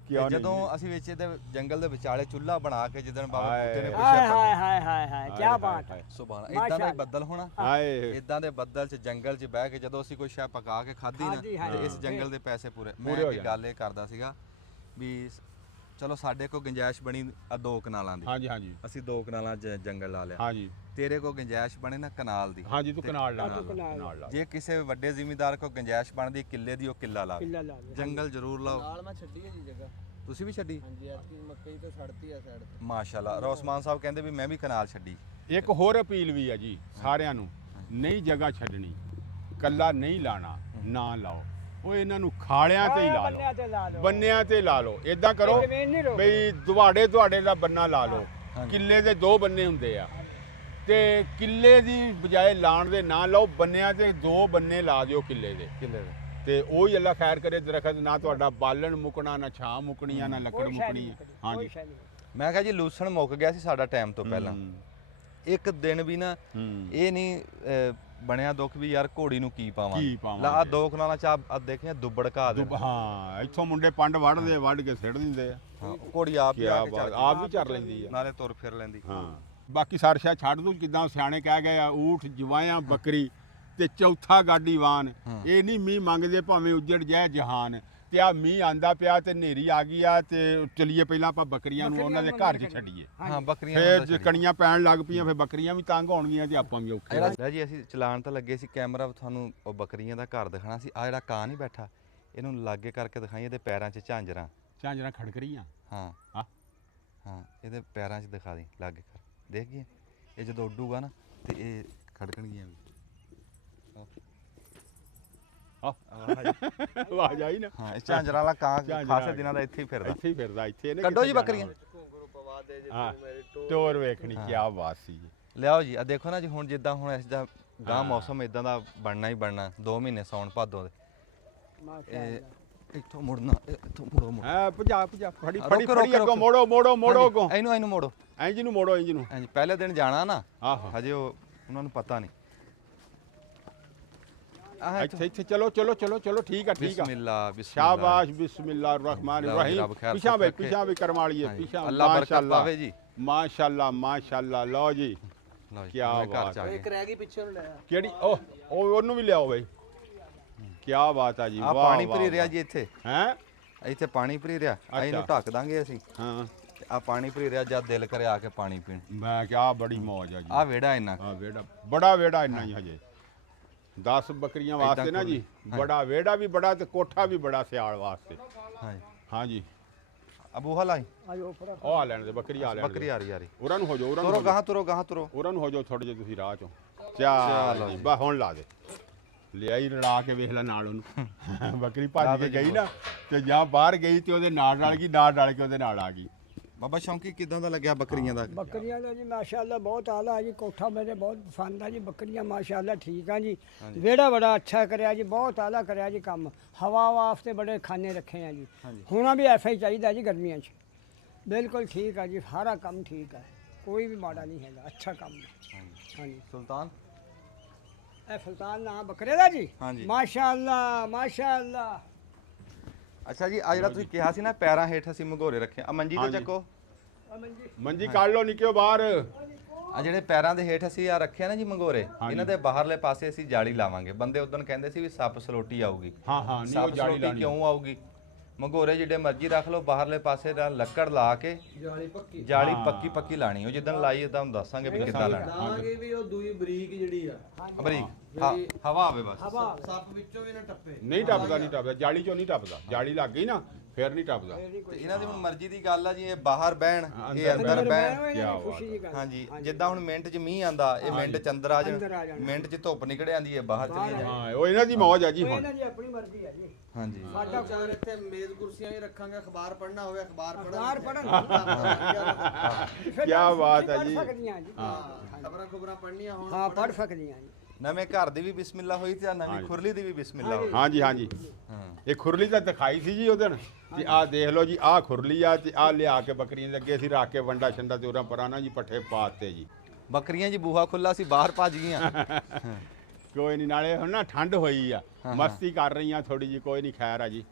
ਕਿਉਂ ਜਦੋਂ ਅਸੀਂ ਵਿੱਚ ਇਹਦੇ ਜੰਗਲ ਦੇ ਵਿਚਾਲੇ ਚੁੱਲ੍ਹਾ ਬਣਾ ਕੇ ਜਿੱਦਣ ਬਾਬਾ ਹਾਏ। ਬੂਟੇ ਨੇ ਹਾਏ ਪੁੱਛਿਆ ਹਾਏ ਹਾਏ ਹਾਏ ਹਾਏ ਕੀ ਬਾਤ ਹੈ ਸੁਭਾਨ ਇਦਾਂ ਦਾ ਹੀ ਬੱਦਲ ਹੋਣਾ ਹਾਏ ਇਦਾਂ ਦੇ ਬੱਦਲ 'ਚ ਜੰਗਲ 'ਚ ਬਹਿ ਕੇ ਜਦੋਂ ਅਸੀਂ ਕੋਈ ਸ਼ੈ ਪਕਾ ਕੇ ਖਾਧੀ ਨਾ ਖਾਧੀ, ਹਾਂ। ਤੇ ਇਸ ਜੰਗਲ ਦੇ ਪੈਸੇ ਪੂਰੇ ਮੈਂ ਪੂਰੇ ਹੋ ਇੱਕ ਗੱਲ ਇਹ ਕਰਦਾ ਸੀਗਾ ਵੀ ਚਲੋ ਸਾਡੇ ਕੋਲ ਗੁੰਜਾਇਸ਼ ਬਣੀ ਆ 2 ਕਨਾਲਾਂ ਦੀ ਹਾਂਜੀ ਹਾਂਜੀ ਅਸੀਂ 2 ਕਨਾਲਾਂ 'ਚ ਜੰਗਲ ਲਾ ਲਿਆ ਹਾਂਜੀ ਤੇਰੇ ਕੋਲ ਗੁੰਜਾਇਸ਼ ਬਣੇ ਨਾ ਕਨਾਲ ਦੀ ਹਾਂਜੀ ਤੂੰ ਕਨਾਲ ਲਾ ਕਨਾਲ ਲਾ। ਜੇ ਕਿਸੇ ਵੱਡੇ ਜ਼ਿਮੀਂਦਾਰ ਕੋਲ ਗੁੰਜਾਇਸ਼ ਬਣਦੀ ਕਿੱਲੇ ਦੀ ਉਹ ਕਿੱਲਾ ਲਾਵੇ ਕਿੱਲਾ ਲਾ ਲਿਆ। ਜੰਗਲ ਜ਼ਰੂਰ ਲਾਓ ਨਾਲ ਮੈਂ ਛੱਡੀ ਹੈ ਜੀ ਜਗ੍ਹਾ ਤੁਸੀਂ ਵੀ ਛੱਡੀ ਹਾਂਜੀ ਐਤਕੀ ਮੱਕੀ ਤਾਂ ਛੱਡਤੀ ਆ ਸਾਈਡ ਤੇ ਮਾਸ਼ਾਅੱਲਾ ਰੋਸਮਾਨ ਸਾਹਿਬ ਕਹਿੰਦੇ ਵੀ ਮੈਂ ਵੀ ਕਨਾਲ ਛੱਡੀ ਇੱਕ ਹੋਰ ਅਪੀਲ ਵੀ ਹੈ ਜੀ ਸਾਰਿਆਂ ਨੂੰ, ਨਹੀਂ ਜਗ੍ਹਾ ਛੱਡਣੀ, ਕੱਲਾ ਨਹੀਂ ਲਾਣਾ, ਨਾ ਲਾਓ, ਉਹ ਇਹਨਾਂ ਨੂੰ ਖਾਲਿਆਂ ਤੇ ਹੀ ਲਾ ਬੰਨਿਆਂ ਲਓ, ਤੇ ਲਾ ਲਓ ਬੰਨਿਆਂ ਤੇ ਲਾ ਲਓ। ਇਦਾਂ ਕਰੋ ਜ਼ਮੀਨ ਨਹੀਂ ਰੋਕਣੀ। ਬਈ ਤੁਹਾਡੇ ਦਾ ਬੰਨਾ ਲਾ ਲਓ, ਕਿੱਲੇ ਦੇ 2 ਬੰਨੇ ਹੁੰਦੇ ਆ, ਤੇ ਕਿੱਲੇ ਦੀ ਬਜਾਏ ਲਾਣ ਦੇ ਨਾ ਲਾਓ, ਬੰਨਿਆਂ ਤੇ 2 ਬੰਨੇ ਲਾ ਦਿਓ ਕਿੱਲੇ ਦੇ, ਤੇ ਉਹ ਹੀ ਅੱਲਾ ਖੈਰ ਕਰੇ, ਦਰਖਤ ਨਾ ਤੁਹਾਡਾ ਬਾਲਣ ਮੁਕਣਾ, ਨਾ ਛਾਂ ਮੁਕਣੀ ਆ, ਨਾ ਲੱਕੜ ਕੋਈ ਸ਼ੈ ਮੁਕਣੀ ਨਹੀਂ ਆ। ਕੋਈ ਹਾਂਜੀ ਸ਼ੈ ਨਹੀਂ ਮੈਂ ਕਿਹਾ ਜੀ ਲੂਸਣ ਮੁੱਕ ਗਿਆ ਸੀ ਸਾਡਾ ਟਾਈਮ ਤੋਂ ਪਹਿਲਾਂ ਇੱਕ ਦਿਨ ਵੀ ਨਾ ਇਹ ਨਹੀਂ ਬਣਿਆ ਦੁੱਖ ਵੀ ਯਾਰ ਘੋੜੀ ਨੂੰ ਕੀ ਪਾਵਾਂਗੇ ਲਾ ਆ 2 ਕਨਾਲਾਂ ਚ ਆ ਦੇਖਿਆ ਦੁੱਬੜ ਘਾ ਦੇ ਹਾਂ ਇੱਥੋਂ ਮੁੰਡੇ ਪੰਡ ਵੱਢਦੇ, ਵੱਢ ਕੇ ਸਿੱਟ ਦਿੰਦੇ ਆ। ਹਾਂ ਘੋੜੀ ਆਪ ਹੀ ਆ ਕੇ ਚੱਲ ਆਪ ਵੀ ਚਰ ਲੈਂਦੀ ਆ। ਨਾਲੇ ਤੁਰ ਫਿਰ ਲੈਂਦੀ ਹਾਂ ਬਾਕੀ ਸਾਰਸ਼ਾ ਛੱਡ ਦੂੰ, ਜਿੱਦਾਂ ਸਿਆਣੇ ਕਹਿ ਗਏ ਆ, ਊਠ ਜਵਾਇਆਂ ਬੱਕਰੀ ਤੇ ਚੌਥਾ ਗਾਡੀ ਵਾਨ। ਇਹ ਨਹੀਂ ਮੀਂਹ ਮੰਗਦੇ ਭਾਵੇਂ ਉੱਜੜ ਜਾਏ ਜਹਾਨ, ਤੇ ਆ ਮੀਂਹ ਆਂਦਾ ਪਿਆ ਤੇ ਹਨੇਰੀ ਆ ਗਈ ਆ, ਤੇ ਚਲੀਏ ਪਹਿਲਾਂ ਆਪਾਂ ਬੱਕਰੀਆਂ ਨੂੰ ਉਹਨਾਂ ਦੇ ਘਰ 'ਚ ਛੱਡੀਏ, ਹਾਂ ਬੱਕਰੀਆਂ ਫੇਰ ਜੇ ਕਣੀਆਂ ਪੈਣ ਲੱਗ ਪਈਆਂ ਫੇਰ ਬੱਕਰੀਆਂ ਵੀ ਤੰਗ ਹੋਣਗੀਆਂ ਤੇ ਆਪਾਂ ਵੀ ਔਖੇ। ਲੈ ਜੀ ਅਸੀਂ ਚਲਾਨ ਤਾਂ ਲੱਗੇ ਸੀ ਕੈਮਰਾ ਤੁਹਾਨੂੰ ਉਹ ਬੱਕਰੀਆਂ ਦਾ ਘਰ ਦਿਖਾਣਾ ਸੀ। ਆ ਜਿਹੜਾ ਕਾਂ ਨਹੀਂ ਬੈਠਾ ਇਹਨੂੰ ਲਾਗੇ ਕਰਕੇ ਦਿਖਾਈ, ਇਹਦੇ ਪੈਰਾਂ 'ਚ ਝਾਂਜਰਾਂ ਝਾਂਜਰਾਂ ਖੜਕ ਰਹੀਆਂ। ਹਾਂ ਹਾਂ ਹਾਂ ਇਹਦੇ ਪੈਰਾਂ 'ਚ ਦਿਖਾ ਦੇ ਲਾਗੇ ਕਰ ਦੇਖ ਗਏ ਇਹ ਜਦੋਂ ਉੱਡੂਗਾ ਨਾ ਤੇ ਇਹ ਖੜਕਣਗੀਆਂ ਵੀ ਆਵਾਜ਼ ਆਈ ਨਾ। ਹਾਂ ਇਹ ਝਾਂਜਰਾਂ ਵਾਲਾ ਕਾਂ ਝਾਂਜਰਾਂ ਖਾਸੇ ਦਿਨਾਂ ਦਾ ਇੱਥੇ ਹੀ ਫਿਰਦਾ ਇੱਥੇ ਹੀ ਫਿਰਦਾ, ਇੱਥੇ ਇਹਨੇ ਕੱਢੋ ਜੀ ਕਿੱਥੇ ਬੱਕਰੀਆਂ। ਜਾਣਾ ਘੁੰਗਰੂ ਪਵਾ ਦੇ ਜੇ ਹਾਂ ਮੇਰੀ ਟੋਰ ਵੇਖਣੀ ਕੀ ਬਾਤ ਸੀ ਜੀ। ਲਿਆਓ ਜੀ ਆ ਦੇਖੋ ਨਾ ਜੀ ਹੁਣ ਜਿੱਦਾਂ ਹੁਣ ਇਸ ਦਾ ਗਾਂ ਮੌਸਮ ਇਦਾਂ ਦਾ ਬਣਨਾ ਹੀ ਬਣਨਾ 2 ਮਹੀਨੇ ਸੌਣ ਭਾਦੋਂ ਦੇ ਇੱਥੋਂ ਮੁੜਨਾ ਇੱਥੋਂ ਮੁੜੋ ਹਾਂ ਭਜਾ ਫੜੀ ਰੁਕ, ਫੜੀ ਰੁਕ, ਫੜੀ ਅੱਗੋਂ ਰੁਕ। ਮੋੜੋ ਅੱਗੋਂ, ਇਹਨੂੰ ਮੋੜੋ ਇੰਜ ਨੂੰ ਮੋੜੋ, ਇੰਜ ਨੂੰ। ਹਾਂਜੀ ਪਹਿਲੇ ਦਿਨ ਜਾਣਾ ਨਾ ਆਹੋ ਹਜੇ ਉਹਨਾਂ ਨੂੰ ਪਤਾ ਨਹੀਂ ਇੱਥੇ ਚਲੋ ਠੀਕ ਆ ਬਿਸਮਿਲ੍ਲਾ ਸ਼ਾਬਾਸ਼ ਬਿਸਮਿਲ੍ਲਾਹਿਰ ਰਹਿਮਾਨਿਰ ਲਓ ਜੀ, ਰਹੀਮ। ਰੱਬ ਖੈਰ ਪਿਛਾਂ ਰੱਖੇ। ਵੀ ਕਰਮਾ ਲਈਏ, ਹਾਂਜੀ, ਪਿਛਾਂ ਅੱਲਾ ਬਰਕਤ ਪਾਵੇ ਜੀ। ਮਾਸ਼ਾਅੱਲਾ ਲਓ ਜੀ ਲਓ ਜੀ ਕਿਆ ਉਹਦੇ ਘਰ ਬਾਤ ਚ ਆ ਇੱਕ ਗਏ ਰਹਿ ਗਈ ਪਿੱਛੇ ਨੂੰ ਲਿਆ ਕਿਹੜੀ ਉਹ ਉਹਨੂੰ ਵੀ ਲਿਆਓ ਬਈ, ਕੀ ਬਾਤ ਆ ਜੀ। ਆ ਵਾਹ ਪਾਣੀ ਭਰੀ ਰਿਹਾ ਜੀ ਇੱਥੇ ਹੈ ਪਾਣੀ ਭਰੀ ਰਿਹਾ ਆ ਇਹਨੂੰ ਢੱਕ ਦਾਂਗੇ ਅਸੀਂ ਹਾਂ ਤੇ ਆ ਪਾਣੀ ਭਰੀ ਰਿਹਾ ਜਦ ਦਿਲ ਕਰੇ ਆ ਕੇ ਪਾਣੀ ਪੀਣ ਮੈਂ ਕਿਹਾ ਬੜੀ ਮੌਜ ਆ ਜੀ। ਆ ਵਿਹੜਾ ਇੰਨਾ ਆ ਵੇੜਾ ਬੜਾ ਵੇੜਾ ਇੰਨਾ ਹੀ ਹਜੇ 10 ਬੱਕਰੀਆਂ ਵਾਸਤੇ ਨਾ ਜੀ, ਬੜਾ ਵੇੜਾ ਵੀ ਬੜਾ ਤੇ ਕੋਠਾ ਵੀ ਬੜਾ ਸਿਆਲ ਵਾਸਤੇ। ਹਾਂਜੀ ਹਾਂਜੀ ਅਬੂ ਹਲਾਈ ਆਇਓ ਫੜਾ ਉਹ ਆ ਲੈਣ ਦੇ ਬੱਕਰੀ ਆ ਲੈਣ ਬੱਕਰੀ ਦੇ, ਆ ਰਹੀ ਉਹਨਾਂ ਨੂੰ ਹੋ ਜਾਓ, ਤੁਰੋ ਗਾਹਾਂ ਤੁਰੋ ਉਹਨਾਂ ਨੂੰ ਹੋ ਜਾਓ ਥੋੜੇ ਜਿਹੇ ਤੁਸੀਂ ਰਾਹ ਚੋਂ। ਚੱਲ ਬਾ ਹੁਣ ਲਾ ਦੇ, ਲਿਆਈ ਰਲਾ ਕੇ ਵੇਖ ਲੈ ਨਾਲ ਉਹਨੂੰ। ਬੱਕਰੀ ਭੱਜ ਕੇ ਗਈ ਨਾ ਤੇ ਜਾਂ ਬਾਹਰ ਗਈ ਤੇ ਉਹਦੇ ਨਾਲ ਰਲ ਗਈ, ਨਾਲ ਰਲ ਕੇ ਉਹਦੇ ਨਾਲ ਆ ਗਈ। ਬਾਬਾ ਸ਼ੌਂਕੀ ਕਿਦਾਂ ਦਾ ਲੱਗਿਆ ਬੱਕਰੀਆਂ ਦਾ? ਬੱਕਰੀਆਂ ਦਾ ਜੀ ਮਾਸ਼ਾਅੱਲਾ ਬਹੁਤ ਆਲਾ ਹੈ ਜੀ, ਕੋਠਾ ਮੇਰੇ ਬਹੁਤ ਪਸੰਦ ਆ ਜੀ, ਬੱਕਰੀਆਂ ਮਾਸ਼ਾਅੱਲਾ ਠੀਕ ਆ ਜੀ, ਵਿਹੜਾ ਬੜਾ ਅੱਛਾ ਕਰਿਆ ਜੀ, ਬਹੁਤ ਆਲਾ ਕਰਿਆ ਜੀ ਕੰਮ, ਹਵਾ ਵਾਸਤੇ ਬੜੇ ਖਾਨੇ ਰੱਖੇ ਆ ਜੀ, ਹੋਣਾ ਵੀ ਐਸਾ ਹੀ ਚਾਹੀਦਾ ਜੀ ਗਰਮੀਆਂ 'ਚ। ਬਿਲਕੁਲ ਠੀਕ ਆ ਜੀ, ਸਾਰਾ ਕੰਮ ਠੀਕ ਆ, ਕੋਈ ਵੀ ਮਾੜਾ ਨਹੀਂ ਹੈਗਾ, ਅੱਛਾ ਕੰਮ ਹੈ। ਹਾਂਜੀ ਸੁਲਤਾਨ ਇਹ ਸੁਲਤਾਨ ਨਾਮ ਬੱਕਰੇ ਦਾ ਜੀ, ਹਾਂਜੀ। ਮਾਸ਼ਾਅੱਲਾ। ਅੱਛਾ ਜੀ ਆ ਜਿਹੜਾ ਤੁਸੀਂ ਕਿਹਾ ਸੀ ਨਾ ਪੈਰਾਂ ਹੇਠ ਅਸੀਂ ਮਗੋਰੇ ਰੱਖੇ ਆ ਮੰਜੀ ਤੇ ਹਾਂਜੀ। ਚੱਕੋ ਮੰਜੀ ਕੱਢ ਲਓ ਨਿੱਕਿਓ ਬਾਹਰ। ਆ ਜਿਹੜੇ ਪੈਰਾਂ ਦੇ ਹੇਠ ਅਸੀਂ ਆ ਰੱਖਿਆ ਨਾ ਜੀ ਮੰਗੋਰੇ ਇਹਨਾਂ ਦੇ ਬਾਹਰਲੇ ਪਾਸੇ ਅਸੀਂ ਜਾਲੀ ਲਾਵਾਂਗੇ। ਬੰਦੇ ਉਦੋਂ ਕਹਿੰਦੇ ਸੀ ਵੀ ਸੱਪ ਸਲੋਟੀ ਆਊਗੀ। ਹਾਂ ਨਹੀਂ ਉਹ ਸੱਪ ਜਾਲੀ ਸਲੋਟੀ ਲਾਣੀ। ਕਿਉਂ ਆਊਗੀ? ਮੰਗੋਰੇ ਜਿਹੜੇ ਮਰਜ਼ੀ ਰੱਖ ਲਓ ਬਾਹਰਲੇ ਪਾਸੇ ਦਾ ਲੱਕੜ ਲਾ ਕੇ ਜਾਲੀ ਪੱਕੀ ਲਾਣੀ। ਉਹ ਜਿੱਦਣ ਲਾਈ ਉਦੋਂ ਦੱਸਾਂਗੇ ਵੀ ਕਿੱਦਾਂ ਲਾਣੀ। ਲਾਵਾਂਗੇ ਵੀ ਉਹ ਦੂਈ ਬਰੀਕ ਜਿਹੜੀ ਆ ਬਰੀਕ ਹਵਾ ਆਵੇ ਬਸ। ਸੱਪ ਵਿੱਚੋਂ ਵੀ ਨਾ ਟੱਪੇ। ਨਹੀਂ ਟੱਪਦਾ ਜਾਲੀ ਚੋਂ ਨਹੀਂ ਟੱਪਦਾ, ਜਾਲੀ ਲੱਗ ਗਈ ਨਾ ਫਿਰ ਨਹੀਂ ਟੱਪਦਾ। ਤੇ ਇਹਨਾਂ ਦੀ ਹੁਣ ਮਰਜ਼ੀ ਦੀ ਗੱਲ ਆ ਜੀ, ਇਹ ਬਾਹਰ ਬਹਿਣ ਇਹ ਅੰਦਰ ਬਹਿਣ। ਕਿਆ ਬਾਤ। ਹਾਂਜੀ ਜਿੱਦਾਂ ਹੁਣ ਮਿੰਟ 'ਚ ਮੀਂਹ ਆਂਦਾ ਇਹ ਮਿੰਟ 'ਚ ਅੰਦਰ ਆ ਜਾਣ, ਮਿੰਟ 'ਚ ਧੁੱਪ ਨਿਕਲ ਆਂਦੀ ਹੈ ਬਾਹਰ ਚਲੀ ਜਾਣ। ਹਾਂ ਉਹ ਇਹਨਾਂ ਦੀ ਮੌਜ ਆ ਜੀ ਹੁਣ। ਇਹਨਾਂ ਦੀ ਆਪਣੀ ਮਰਜ਼ੀ ਹੈ ਜੀ। ਹਾਂਜੀ ਸਾਡਾ ਚਾਰ ਇੱਥੇ ਮੇਜ਼ ਕੁਰਸੀਆਂ ਵੀ ਰੱਖਾਂਗੇ, ਅਖਬਾਰ ਪੜ੍ਹਨਾ ਹੋਵੇ ਅਖਬਾਰ ਅਖਬਾਰ ਪੜ੍ਹਨ। ਕੀ ਬਾਤ ਹੈ ਜੀ। ਖਬਰਾਂ ਖੁਬਰਾਂ ਪੜ੍ਹਨੀਆਂ ਹੋਣ ਹਾਂ ਪੜ੍ਹ ਸਕਦੀਆਂ ਜੀ। ਨਵੇਂ ਘਰ ਦੀ ਵੀ ਬਿਸਮਿਲ੍ਲਾ ਹੋਈ ਤੇ ਨਵੀਂ ਖੁਰਲੀ ਦੀ ਵੀ ਬਿਸਮਿਲ੍ਲਾ ਹੋਈ। ਹਾਂਜੀ ਹਾਂ ਇਹ ਖੁਰਲੀ ਤਾਂ ਦਿਖਾਈ ਸੀ ਜੀ ਉਹਦਣ ਤੇ ਆਹ ਦੇਖ ਲਓ ਜੀ, ਆਹ ਖੁਰਲੀ ਆ ਤੇ ਆਹ ਲਿਆ ਕੇ ਬੱਕਰੀਆਂ ਦੇ ਅੱਗੇ ਅਸੀਂ ਰੱਖ ਕੇ ਵੰਡਾ ਛੰਡਾ ਤੇ ਉਰਾਂ ਪਰਾਂ ਨਾ ਜੀ ਪੱਠੇ ਪਾਤੇ ਜੀ। ਬੱਕਰੀਆਂ ਜੀ ਬੂਹਾ ਖੁੱਲਾ ਸੀ ਬਾਹਰ ਭੱਜ ਗਈਆਂ। ਕੋਈ ਨਹੀਂ, ਨਾਲੇ ਹੁਣ ਨਾ ਠੰਡ ਹੋਈ ਆ, ਮਸਤੀ ਕਰ ਰਹੀਆਂ ਥੋੜੀ ਜੀ, ਕੋਈ ਨਹੀਂ ਖੈਰ ਆ ਜੀ।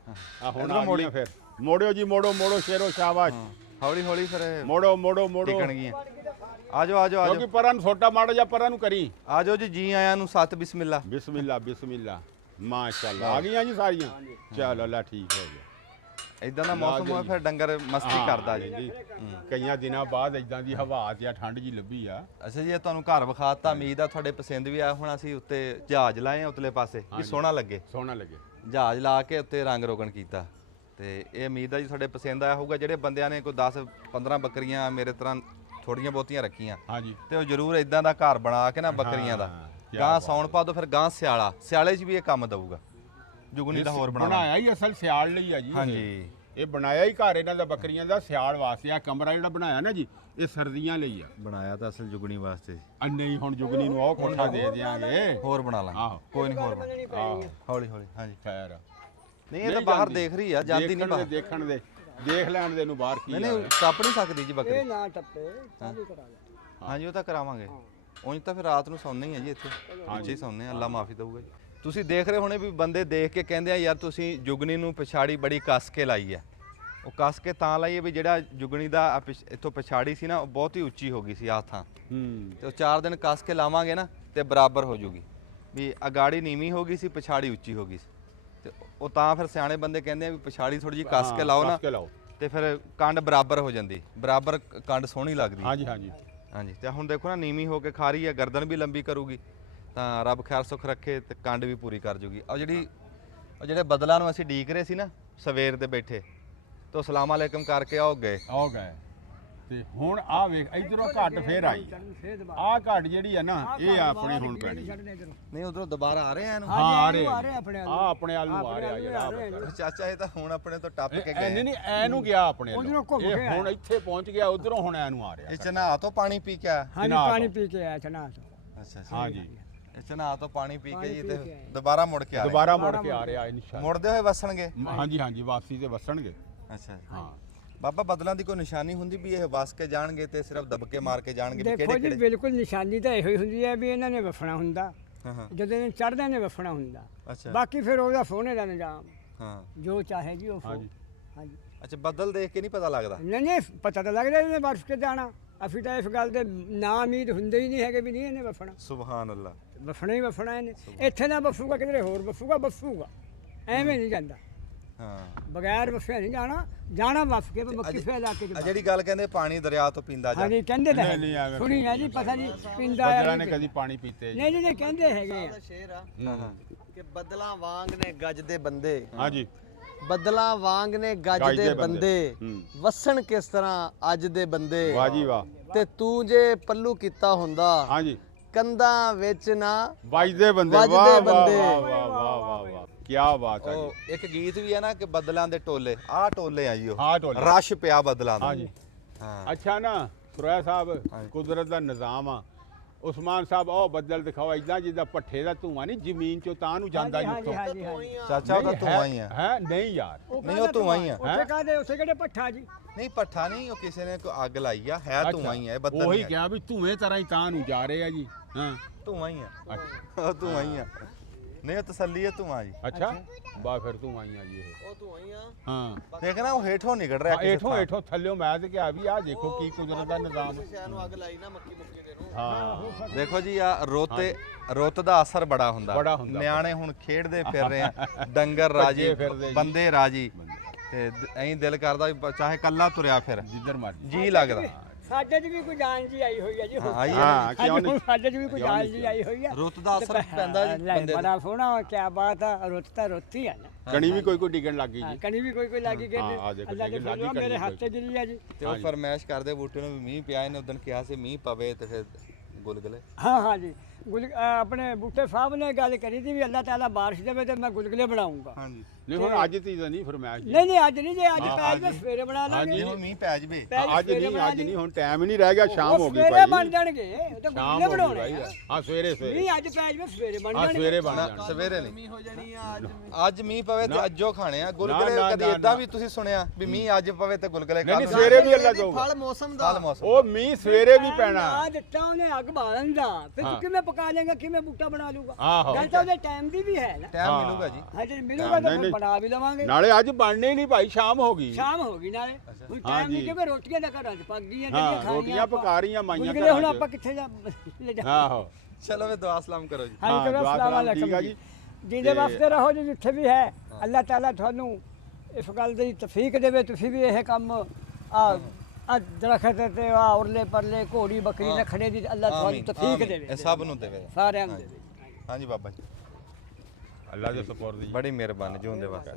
ਆ ਹੁਣ ਆ ਗਈਆਂ ਫਿਰ, ਮੋੜਿਓ ਜੀ, ਮੋੜੋ ਮੋੜੋ ਸ਼ੇਰੋ ਸ਼ਾਬਾਸ਼, ਹੌਲੀ ਹੌਲੀ ਫਿਰ ਇਹ ਮੋੜੋ ਮੋੜੋ ਮੋੜੋ, ਟਿਕਣ ਗਈਆਂ। ਆਜੋ ਆਜੋ ਆਜੋ ਕਿਉਂਕਿ ਪਰਾਂ ਨੂੰ ਛੋਟਾ ਮਾੜਾ ਜਾਂ ਪਰਾਂ ਨੂੰ ਕਰੀ। ਆਜੋ ਜੀ ਆਇਆਂ ਨੂੰ ਸਤ ਬਿਸਮਿਲ੍ਲਾ। ਬਿਸਮਿਲ੍ਲਾ ਬਿਸਮਿਲ੍ਲਾ, ਮਾਸ਼ਾਅੱਲਾ ਆ ਗਈਆਂ ਜੀ ਸਾਰੀਆਂ। ਚਲ ਅੱਲਾ ਠੀਕ ਹੋ ਗਿਆ। ਇਦਾਂ ਦਾ ਮੌਸਮ ਹੋਇਆ ਫਿਰ ਡੰਗਰ ਮਸਤੀ ਕਰਦਾ ਜੀ। ਜੀ ਕਈਆਂ ਦਿਨਾਂ ਬਾਅਦ ਇਦਾਂ ਦੀ ਹਵਾ ਤੇ ਠੰਡ ਜੀ ਲੱਭੀ ਆ। ਅੱਛਾ ਜੀ, ਇਹ ਤੁਹਾਨੂੰ ਘਰ ਵਿਖਾਤਾ, ਉਮੀਦ ਆ ਤੁਹਾਡੇ ਪਸੰਦ ਵੀ ਆਇਆ ਹੁਣ। ਅਸੀਂ ਉੱਤੇ ਜਹਾਜ਼ ਲਾਏ ਆ ਉਤਲੇ ਪਾਸੇ ਵੀ ਸੋਹਣਾ ਲੱਗੇ, ਸੋਹਣਾ ਲੱਗੇ। ਜਹਾਜ਼ ਲਾ ਕੇ ਉੱਤੇ ਰੰਗ ਰੋਗਨ ਕੀਤਾ ਤੇ ਇਹ ਉਮੀਦ ਆ ਜੀ ਤੁਹਾਡੇ ਪਸੰਦ ਆਇਆ ਹੋਊਗਾ। ਜਿਹੜੇ ਬੰਦਿਆਂ ਨੇ ਕੋਈ 10-15 ਬੱਕਰੀਆਂ ਮੇਰੇ ਤਰ੍ਹਾਂ ਥੋੜੀਆਂ ਬਹੁਤੀਆਂ ਰੱਖੀਆਂ ਹਾਂਜੀ, ਤੇ ਉਹ ਜ਼ਰੂਰ ਇਦਾਂ ਦਾ ਘਰ ਬਣਾ ਕੇ ਨਾ ਬੱਕਰੀਆਂ ਦਾ ਗਾਂ ਸੌਣ ਪਾ ਦੋ, ਫਿਰ ਗਾਂ ਸਿਆਲੇ 'ਚ ਵੀ ਇਹ ਕੰਮ ਦਊਗਾ। ਜੁਗਨੀ ਦਾ ਹੋਰ ਬਣਾ ਬਣਾਇਆ ਹੀ ਅਸਲ ਸਿਆਲ ਲਈ ਆ ਜੀ। ਹਾਂਜੀ, ਇਹ ਬਣਾਇਆ ਹੀ ਘਰ ਇਹਨਾਂ ਦਾ ਬੱਕਰੀਆਂ ਦਾ ਸਿਆਲ ਵਾਸਤੇ। ਆ ਕਮਰਾ ਜਿਹੜਾ ਬਣਾਇਆ ਨਾ ਜੀ, ਇਹ ਸਰਦੀਆਂ ਲਈ ਆ। ਬਣਾਇਆ ਤਾਂ ਅਸਲ ਜੁਗਨੀ ਵਾਸਤੇ। ਨਹੀਂ ਹੁਣ ਜੁਗਨੀ ਨੂੰ ਉਹ ਕੋਠਾ ਦੇ ਦਿਆਂਗੇ। ਹੋਰ ਬਣਾ ਲਾਂਗੇ, ਆਹੋ ਕੋਈ ਨਹੀਂ, ਹੋਰ ਬਣਾ ਆਹੋ ਹੌਲੀ ਹੌਲੀ। ਹਾਂਜੀ, ਖੈਰ ਨਹੀਂ ਇਹ ਤਾਂ ਬਾਹਰ ਦੇਖ ਰਹੀ ਆ, ਜਾਂਦੀ ਨਹੀਂ ਬਾਹਰ। ਦੇਖਣ ਦੇ, ਦੇਖ ਲੈਣ ਦੇ ਨੂੰ ਬਾਹਰ ਕੀ ਆ। ਨਹੀਂ ਟੱਪ ਨਹੀਂ ਸਕਦੀ ਜੀ ਬੱਕਰੀ। ਇਹ ਨਾ ਟੱਪੇ, ਚਾਲੂ ਕਰਾ ਲੈ। ਹਾਂਜੀ ਉਹ ਤਾਂ ਕਰਾਵਾਂਗੇ। ਉਂਝ ਤਾਂ ਫਿਰ ਰਾਤ ਨੂੰ ਸੌਂਦੇ ਹੀ ਆ ਜੀ ਇੱਥੇ, ਇੱਥੇ ਹੀ ਸੌਂਦੇ ਆ, ਅੱਲਾ ਮਾਫੀ ਦਊਗਾ ਜੀ। ਤੁਸੀਂ ਦੇਖ ਰਹੇ ਹੋਣੇ ਵੀ ਬੰਦੇ ਦੇਖ ਕੇ ਕਹਿੰਦੇ ਆ ਯਾਰ ਤੁਸੀਂ ਜੁਗਨੀ ਨੂੰ ਪਛਾੜੀ ਬੜੀ ਕੱਸ ਕੇ ਲਾਈ ਆ। ਉਹ ਕੱਸ ਕੇ ਤਾਂ ਲਾਈ ਵੀ ਜਿਹੜਾ ਜੁਗਨੀ ਦਾ ਇੱਥੋਂ ਪਛਾੜੀ ਸੀ ਨਾ, ਉਹ ਬਹੁਤ ਹੀ ਉੱਚੀ ਹੋ ਗਈ ਸੀ ਆ ਥਾਂ ਤੇ ਉਹ 4 ਦਿਨ ਕੱਸ ਕੇ ਲਾਵਾਂਗੇ ਨਾ ਤੇ ਬਰਾਬਰ ਹੋ ਜੂਗੀ। ਵੀ ਅਗਾੜੀ ਨੀਵੀਂ ਹੋ ਗਈ ਸੀ, ਪਛਾੜੀ ਉੱਚੀ ਹੋ ਗਈ ਸੀ ਤੇ ਉਹ ਤਾਂ ਫਿਰ ਸਿਆਣੇ ਬੰਦੇ ਕਹਿੰਦੇ ਆ ਵੀ ਪਛਾੜੀ ਥੋੜੀ ਜਿਹੀ ਕੱਸ ਕੇ ਲਾਓ ਨਾ ਤੇ ਫਿਰ ਕੰਡ ਬਰਾਬਰ ਹੋ ਜਾਂਦੀ, ਬਰਾਬਰ ਕੰਡ ਸੋਹਣੀ ਲੱਗਦੀ। ਹਾਂਜੀ ਹਾਂਜੀ ਹਾਂਜੀ, ਤੇ ਹੁਣ ਦੇਖੋ ਨਾ ਨੀਵੀਂ ਹੋ ਕੇ ਖਾ ਰਹੀ ਹੈ, ਗਰਦਨ ਵੀ ਲੰਬੀ ਕਰੂਗੀ ਤਾਂ ਰੱਬ ਖੈਰ ਸੁੱਖ ਰੱਖੇ ਤੇ ਕੰਡ ਵੀ ਪੂਰੀ ਕਰ ਜੂਗੀ। ਉਹ ਜਿਹੜੇ ਬਦਲਾਂ ਨੂੰ ਅਸੀਂ ਡੀਕ ਰਹੇ ਸੀ ਨਾ ਸਵੇਰ ਦੇ ਬੈਠੇ, ਤੋ ਸਲਾਮ ਅਲੈਕਮ ਕਰਕੇ ਆਓ ਗਏ ਤੇ ਹੁਣ ਆ ਵੇਖ ਇਧਰੋਂ ਘੱਟ ਫੇਰ ਆਈ ਆ ਘੱਟ ਜਿਹੜੀ ਆ ਨਾ, ਇਹ ਆਪਣੀ ਹੁਣ ਪੈਣੀ। ਨਹੀਂ ਉਧਰੋਂ ਦੁਬਾਰਾ ਆ ਰਹੇ ਆ ਇਹਨੂੰ। ਹਾਂ ਆ ਰਹੇ ਆਪਣੇ ਆ, ਆਪਣੇ ਵੱਲ ਨੂੰ ਆ ਰਿਹਾ ਜਿਹੜਾ ਚਾਚਾ ਇਹ ਤਾਂ ਹੁਣ ਆਪਣੇ ਤੋਂ ਟੱਪ ਕੇ ਗਏ। ਨਹੀਂ ਐਨੂੰ ਗਿਆ ਆਪਣੇ ਵੱਲ, ਇਹ ਹੁਣ ਇੱਥੇ ਪਹੁੰਚ ਗਿਆ, ਉਧਰੋਂ ਹੁਣ ਐਨੂੰ ਆ ਰਿਹਾ। ਇਹ ਚਨਾਹ ਤੋਂ ਪਾਣੀ ਪੀ ਕੇ ਆਇਆ। ਹਾਂਜੀ ਪਾਣੀ ਪੀ ਕੇ ਆਇਆ ਚਨਾ ਤੋਂ। ਅੱਛਾ ਹਾਂਜੀ, ਇਹ ਚਨਾਹ ਤੋਂ ਪਾਣੀ ਪੀ ਕੇ ਜੀ ਤੇ ਦੁਬਾਰਾ ਮੁੜ ਕੇ ਆ ਰਹੇ। ਦੁਬਾਰਾ ਮੁੜ ਕੇ ਆ ਰਿਹਾ ਇਨਸ਼ਾਅੱਲਾ। ਮੁੜਦੇ ਹੋਏ ਵਸਣਗੇ। ਹਾਂਜੀ ਹਾਂਜੀ, ਵਾਪਸੀ ਤੇ ਵਸਣਗੇ। ਅੱਛਾ ਹਾਂ ਬਾਬਾ, ਬਦਲਾਂ ਦੀ ਕੋਈ ਨਿਸ਼ਾਨੀ ਹੁੰਦੀ ਵੀ ਇਹ ਵਸ ਕੇ ਜਾਣਗੇ ਤੇ ਸਿਰਫ ਦਬਕੇ ਮਾਰ ਕੇ ਜਾਣਗੇ ਵੀ ਦੇਖੋ ਕਿਹੜੇ ਜੀ ਕਿਹੜੇ? ਬਿਲਕੁਲ ਨਿਸ਼ਾਨੀ ਤਾਂ ਇਹੋ ਹੀ ਹੁੰਦੀ ਹੈ ਵੀ ਇਹਨਾਂ ਨੇ ਵਫਣਾ ਹੁੰਦਾ, ਹਾਂ ਹਾਂ ਜਦੋਂ ਇਹ ਚੜ੍ਹਦੇ ਨੇ ਵਫਣਾ ਹੁੰਦਾ। ਅੱਛਾ ਬਾਕੀ ਫਿਰ ਉਹਦਾ ਸੋਹਣੇ ਦਾ ਨਿਜ਼ਾਮ, ਹਾਂ ਜੋ ਚਾਹੇ ਜੀ ਉਹ ਹਾਂਜੀ। ਹਾਂਜੀ ਅੱਛਾ, ਬੱਦਲ ਦੇਖ ਕੇ ਨਹੀਂ ਪਤਾ ਲੱਗਦਾ। ਨਹੀਂ ਪਤਾ ਤਾਂ ਲੱਗਦਾ ਇਹਨੇ ਬਰਫ ਕੇ ਜਾਣਾ। ਅਸੀਂ ਤਾਂ ਇਸ ਗੱਲ ਦੇ ਨਾ ਉਮੀਦ ਹੁੰਦੇ ਹੀ ਨਹੀਂ ਹੈਗੇ ਵੀ ਨਹੀਂ ਇਹਨੇ ਵਫਣਾ। ਸੁਭਾਨ ਅੱਲਾ। ਵਫਣਾ ਹੀ ਵਫਣਾ ਇਹਨੇ, ਇੱਥੇ ਨਾ ਵਫੂਗਾ ਕਿਧਰੇ ਹੋਰ ਵਫੂਗਾ ਐਵੇਂ ਨਹੀਂ ਜਾਂਦਾ। ਹਾਂ, ਬਗੈਰ ਵਫਿਆ ਨਹੀਂ ਜਾਣਾ ਵਫ ਕੇ ਮੱਕੀ ਫੇਰ ਲਾ ਕੇ। ਆ ਜਿਹੜੀ ਗੱਲ ਕਹਿੰਦੇ ਪਾਣੀ ਦਰਿਆ ਤੋਂ ਪੀਂਦਾ ਜਾ। ਹਾਂਜੀ ਕਹਿੰਦੇ ਤਾਂ ਨਹੀਂ, ਨਹੀਂ, ਐਵੇਂ ਸੁਣੀ ਹੈ ਜੀ, ਪਤਾ ਨਹੀਂ ਪਿੰਦਾ ਬੱਦਲਾਂ ਨੇ ਕਦੀ ਪਾਣੀ ਪੀਤੇ ਜੀ। ਨਹੀਂ ਕਹਿੰਦੇ ਹੈਗੇ ਆ। ਸ਼ੇਰ ਆ ਕਿ ਬਦਲਾਂ ਵਾਂਗ ਨੇ ਗੱਜ ਦੇ ਬੰਦੇ, ਹਾਂਜੀ, ਬਦਲਾਂ ਵਾਂਗ ਨੇ ਗੱਜ ਦੇ ਬੰਦੇ, ਵਸਣ ਕਿਸ ਤਰ੍ਹਾਂ ਅੱਜ ਦੇ ਬੰਦੇ। ਵਾਹ ਜੀ ਵਾਹ। ਤੇ ਤੂੰ ਜੇ ਪੱਲੂ ਕੀਤਾ ਹੁੰਦਾ ਹਾਂਜੀ, ਕੰਧਾਂ ਵਿੱਚ ਨਾ ਵੱਜਦੇ ਬੰਦੇ। ਵੱਜਦੇ ਵਾਹ ਵਾਹ ਬੰਦੇ। ਵਾਹ ਵਾਹ ਵਾਹ ਵਾਹ, ਕੀ ਬਾਤ ਹੈ ਜੀ। ਉਹ ਇੱਕ ਗੀਤ ਵੀ ਹੈ ਨਾ ਕਿ ਬਦਲਾਂ ਦੇ ਟੋਲੇ, ਆਹ ਟੋਲੇ ਆ ਜੀ ਉਹ। ਹਾਂ ਟੋਲੇ। ਰਸ਼ ਪਿਆ ਬਦਲਾਂ ਦਾ। ਹਾਂਜੀ ਹਾਂ ਅੱਛਾ ਨਾ ਫਰੋਇਆ ਸਾਹਿਬ, ਕੁਦਰਤ ਦਾ ਨਿਜ਼ਾਮ ਆ। ਉਸਮਾਨ ਸਾਹਿਬ ਉਹ ਬੱਦਲ ਦਿਖਾਓ ਇਦਾਂ ਜਿੱਦਾਂ ਪੱਠੇ ਦਾ ਧੂਆਂ ਨਹੀਂ ਜ਼ਮੀਨ ਚੋਂ ਤਾਂ ਨੂੰ ਜਾਂਦਾ ਜੀ ਉੱਥੋਂ। ਹਾਂਜੀ ਚਾਚਾ ਉਹਦਾ ਧੂਆਂ ਹੀ ਆ। ਹੈ ਨਹੀਂ ਯਾਰ, ਨਹੀਂ ਉਹ ਧੂਆਂ ਹੀ ਆ। ਉੱਥੇ ਕਾਹਦੇ ਉੱਥੇ ਕਿਹੜੇ ਪੱਠਾ ਜੀ। ਨਹੀਂ ਪੱਠਾ ਨਹੀਂ, ਉਹ ਕਿਸੇ ਨੇ ਕੋਈ ਅੱਗ ਲਾਈ ਆ, ਹੈ ਧੂਆਂ ਹੀ ਆ, ਇਹ ਬੱਦਲ ਉਹੀ ਨਹੀਂ ਆ। ਕਿਹਾ ਵੀ ਧੂਏ ਤਰ੍ਹਾਂ ਹੀ ਤਾਂ ਨੂੰ ਜਾ ਰਹੇ ਆ ਜੀ। ਹਾਂ ਧੂਆਂ ਹੀ ਆ, ਅੱਛਾ ਉਹ ਧੂਆਂ ਹੀ ਆ। ਨਹੀਂ ਉਹ ਤਸੱਲੀ ਹੈ ਧੂਆਂ ਜੀ। ਅੱਛਾ ਬਾ ਫਿਰ ਤੂੰ ਆਈਆਂ ਜੀ ਇਹ। ਉਹ ਤੂੰ ਆਈਆਂ ਹਾਂ ਦੇਖ ਨਾ ਉਹ ਹੇਠੋਂ ਨਿਕਲ ਰਿਹਾ ਕਿਸੇ ਏਠੋਂ ਥਾਂ। ਏਠੋਂ ਥੱਲਿਓ ਮੈਂ ਤੇ ਕਿਹਾ ਵੀ ਆਹ ਦੇਖੋ ਕੀ ਕੁਦਰਤ ਦਾ ਨਿਜ਼ਾਮ। ਸ਼ਹਿਰ ਨੂੰ ਅੱਗ ਲਾਈ ਨਾ ਮੱਕੀ ਦੇ ਨੂੰ। ਹਾਂ ਦੇਖੋ ਜੀ ਆ ਰੁੱਤ ਦਾ ਅਸਰ ਬੜਾ ਹੁੰਦਾ। ਬੜਾ ਹੁੰਦਾ। ਨਿਆਣੇ ਹੁਣ ਖੇਡਦੇ ਫਿਰ ਰਹੇ ਆ, ਡੰਗਰ ਰਾਜੀ, ਫਿਰਦੇ ਜੀ। ਬੰਦੇ ਰਾਜੀ ਤੇ ਐਂ ਦਿਲ ਕਰਦਾ ਵੀ ਚਾਹੇ ਕੱਲਾ ਤੁਰਿਆ ਫਿਰ ਜਿੱਧਰ ਮਰਜੀ ਜੀ ਲੱਗਦਾ। ਸਾਡੇ 'ਚ ਵੀ ਕੋਈ ਜਾਨ ਜੀ ਆਈ ਹੋਈ ਹੈ ਜੀ। ਹਾਂ ਆਈ ਆ। ਹਾਂ ਕਿਉਂ ਨਹੀਂ। ਸਾਡੇ 'ਚ ਵੀ ਕੋਈ ਜਾਨ ਜੀ ਆਈ ਹੋਈ ਹੈ। ਰੁੱਤ ਦਾ ਅਸਰ ਪੈਂਦਾ ਜੀ ਲੈ, ਬੰਦੇ ਤੇ। ਬੜਾ ਸੋਹਣਾ ਕੀ ਬਾਤ ਆ। ਰੁੱਤ ਤਾਂ ਰੁੱਤ ਹੀ ਆ ਨਾ। ਕਣੀ ਵੀ ਕੋਈ ਡਿੱਗਣ ਲੱਗ ਗਈ ਹਾਂ, ਜੀ। ਕਣੀ ਵੀ ਕੋਈ ਲੱਗੀ ਗਈ। ਹਾਂ, ਆ ਦੇਖੋ ਅੱਲਾ ਦੇ ਡਿੱਗਣ ਲੱਗੀ ਫਜ਼ਲ ਮੇਰੇ ਕਣੀ ਹੱਥ 'ਚ ਗਿਰੀ ਆ ਜੀ। ਤੇ ਉਹ ਫਰਮਾਇਸ਼ ਕਰਦੇ ਬੂਟੇ ਨੂੰ ਵੀ ਮੀਂਹ ਪਿਆ, ਇਹਨੇ ਉਦੋਂ ਕਿਹਾ ਸੀ ਮੀਂਹ ਪਵੇ ਤੇ ਫਿਰ ਗੁਲਗਲੇ। ਹਾਂ ਜੀ ਆਪਣੇ ਬੂਟੇ ਸਾਹਿਬ ਨੇ ਗੱਲ ਕਰੀ ਸੀ ਵੀ ਅੱਲਾਹ ਤਾਲਾ ਬਾਰਿਸ਼ ਦੇਵੇ ਤੇ ਮੈਂ ਗੁਲਗੁਲੇ ਬਣਾਉਂਗਾ। ਹਾਂਜੀ ਨਹੀਂ ਹੁਣ ਅੱਜ ਤੀ ਤਾਂ ਨਹੀਂ ਫਰਮਾਇਸ਼ ਜੀ। ਨਹੀਂ ਅੱਜ ਨਹੀਂ, ਜੇ ਅੱਜ ਪੈ ਜਾਵੇ ਸਵੇਰੇ ਬਣਾ ਲਾਂਗੇ। ਹੁਣ ਮੀਂਹ ਪੈ ਜਵੇ ਅੱਜ ਨਹੀਂ ਹੁਣ ਟਾਈਮ ਹੀ ਨਹੀਂ ਰਹਿ ਗਿਆ, ਸ਼ਾਮ ਹੋ ਗਈ ਸਵੇਰੇ ਭਾਈ। ਬਣ ਜਾਣਗੇ ਤੇ ਸ਼ਾਮ ਗੁਲਗੁਲੇ ਹੋ ਗਈ ਬਣਾਉਣੇ ਭਾਈ। ਆ। ਹਾਂ ਸਵੇਰੇ ਨਹੀਂ ਅੱਜ ਪੈ ਜਾਵੇ ਸਵੇਰੇ ਬਣ ਹਾਂ ਜਾਣਗੇ। ਸਵੇਰੇ ਬਣ ਜਾਣਾ। ਸਵੇਰੇ ਨਹੀਂ ਮੀਂਹ ਹੋ ਜਾਣੀ ਆ ਅੱਜ ਮੀਂਹ ਪਵੇ ਤੇ ਅੱਜੋ ਖਾਣੇ ਆ ਗੁਲਗੁਲੇ। ਨਾ, ਕਦੀ ਨਾ, ਇਦਾਂ ਨਾ। ਵੀ ਤੁਸੀਂ ਸੁਣਿਆ ਵੀ ਮੀਂਹ ਅੱਜ ਪਵੇ ਤੇ ਗੁਲਗੁਲੇ ਨਹੀਂ ਕੱਲ੍ਹ ਸਵੇਰੇ ਵੀ ਅੱਲਾ ਦਊਗਾ। ਫਲ ਮੌਸਮ ਦਾ ਕੱਲ ਮੌਸਮ ਉਹ ਮੀਂਹ ਸਵੇਰੇ ਵੀ ਪੈਣਾ। ਆ ਦਿੱਤਾ ਉਹਨੇ ਅੱਗ ਬਾਲਣ ਦਾ, ਫਿਰ ਹਾਂ। ਤੂੰ ਕਿਵੇਂ ਪਕਾ ਲੇਗਾ, ਕਿਵੇਂ ਬੂਟਾ ਬਣਾ ਲੂਗਾ? ਆਹੋ। ਗੱਲ ਤਾਂ ਉਹਦੇ ਟਾਈਮ ਦੀ ਵੀ ਹੈ ਨਾ। ਟਾਈਮ ਮਿਲੂਗਾ ਜੀ। ਹਾਂ ਜੇ ਮਿਲੂਗਾ ਤਾਂ ਨਹੀਂ, ਫਿਰ ਨਹੀਂ। ਬਣਾ ਵੀ ਲਵਾਂਗੇ। ਨਾਲੇ ਅੱਜ ਬਣਨੇ ਨਹੀਂ ਭਾਈ, ਸ਼ਾਮ ਹੋ ਗਈ। ਸ਼ਾਮ ਹੋ ਗਈ ਨਾਲੇ ਹੁਣ ਟਾਈਮ ਨਹੀਂ ਕਿਉਂਕਿ ਰੋਟੀਆਂ ਦਾ ਘਰਾਂ 'ਚ ਪੱਕ ਗਈਆਂ ਹਾਂ ਜਿਹੜੀਆਂ ਖਾਣੀਆਂ ਰੋਟੀਆਂ ਪਕਾ ਰਹੀਆਂ ਮਾਈਆਂ ਗੁਲਗੁਲੇ ਹੁਣ ਘਰਾਂ 'ਚ। ਆਪਾਂ ਕਿੱਥੇ ਜਾ ਲੈ ਜਾ। ਆਹੋ ਚਲੋ ਵੇ ਦੁਆ ਸਲਾਮ ਕਰੋ ਜੀ। ਹਾਂ, ਹਾਂ ਕਰੋ ਦੁਆ ਸਲਾਮ ਸਲਾਮ, ਅਲੈਕੁਮ ਠੀਕ ਆ ਜੀ। ਜੀ। ਜਿਹਦੇ ਵਾਸਤੇ ਰਹੋ ਜੀ ਜਿੱਥੇ ਵੀ ਹੈ, ਅੱਲਾਹ ਤਾਲਾ ਤੁਹਾਨੂੰ ਇਸ ਗੱਲ ਦੀ ਤੌਫੀਕ ਦੇਵੇ, ਤੁਸੀਂ ਵੀ ਇਹ ਕੰਮ ਆ ਦਰਖਤ ਤੇ ਆ ਉਰਲੇ ਪਰਲੇ ਘੋੜੀ ਬੱਕਰੀ ਰੱਖਣੇ ਦੀ ਅੱਲਾਹ ਤੁਹਾਨੂੰ ਆਮੀਨ, ਤੌਫੀਕ ਆਮੀਨ। ਦੇਵੇ, ਇਹ ਸਭ ਨੂੰ ਦੇਵੇ। ਸਾਰਿਆਂ ਨੂੰ ਦੇਵੇ। ਹਾਂਜੀ ਬਾਬਾ ਜੀ ਅੱਲਾ ਦੇ ਸਪੋਰਟ ਦੀ। ਬੜੀ ਮਿਹਰਬਾਨੀ ਜੂਨ ਦੇ ਵਾਸਤੇ।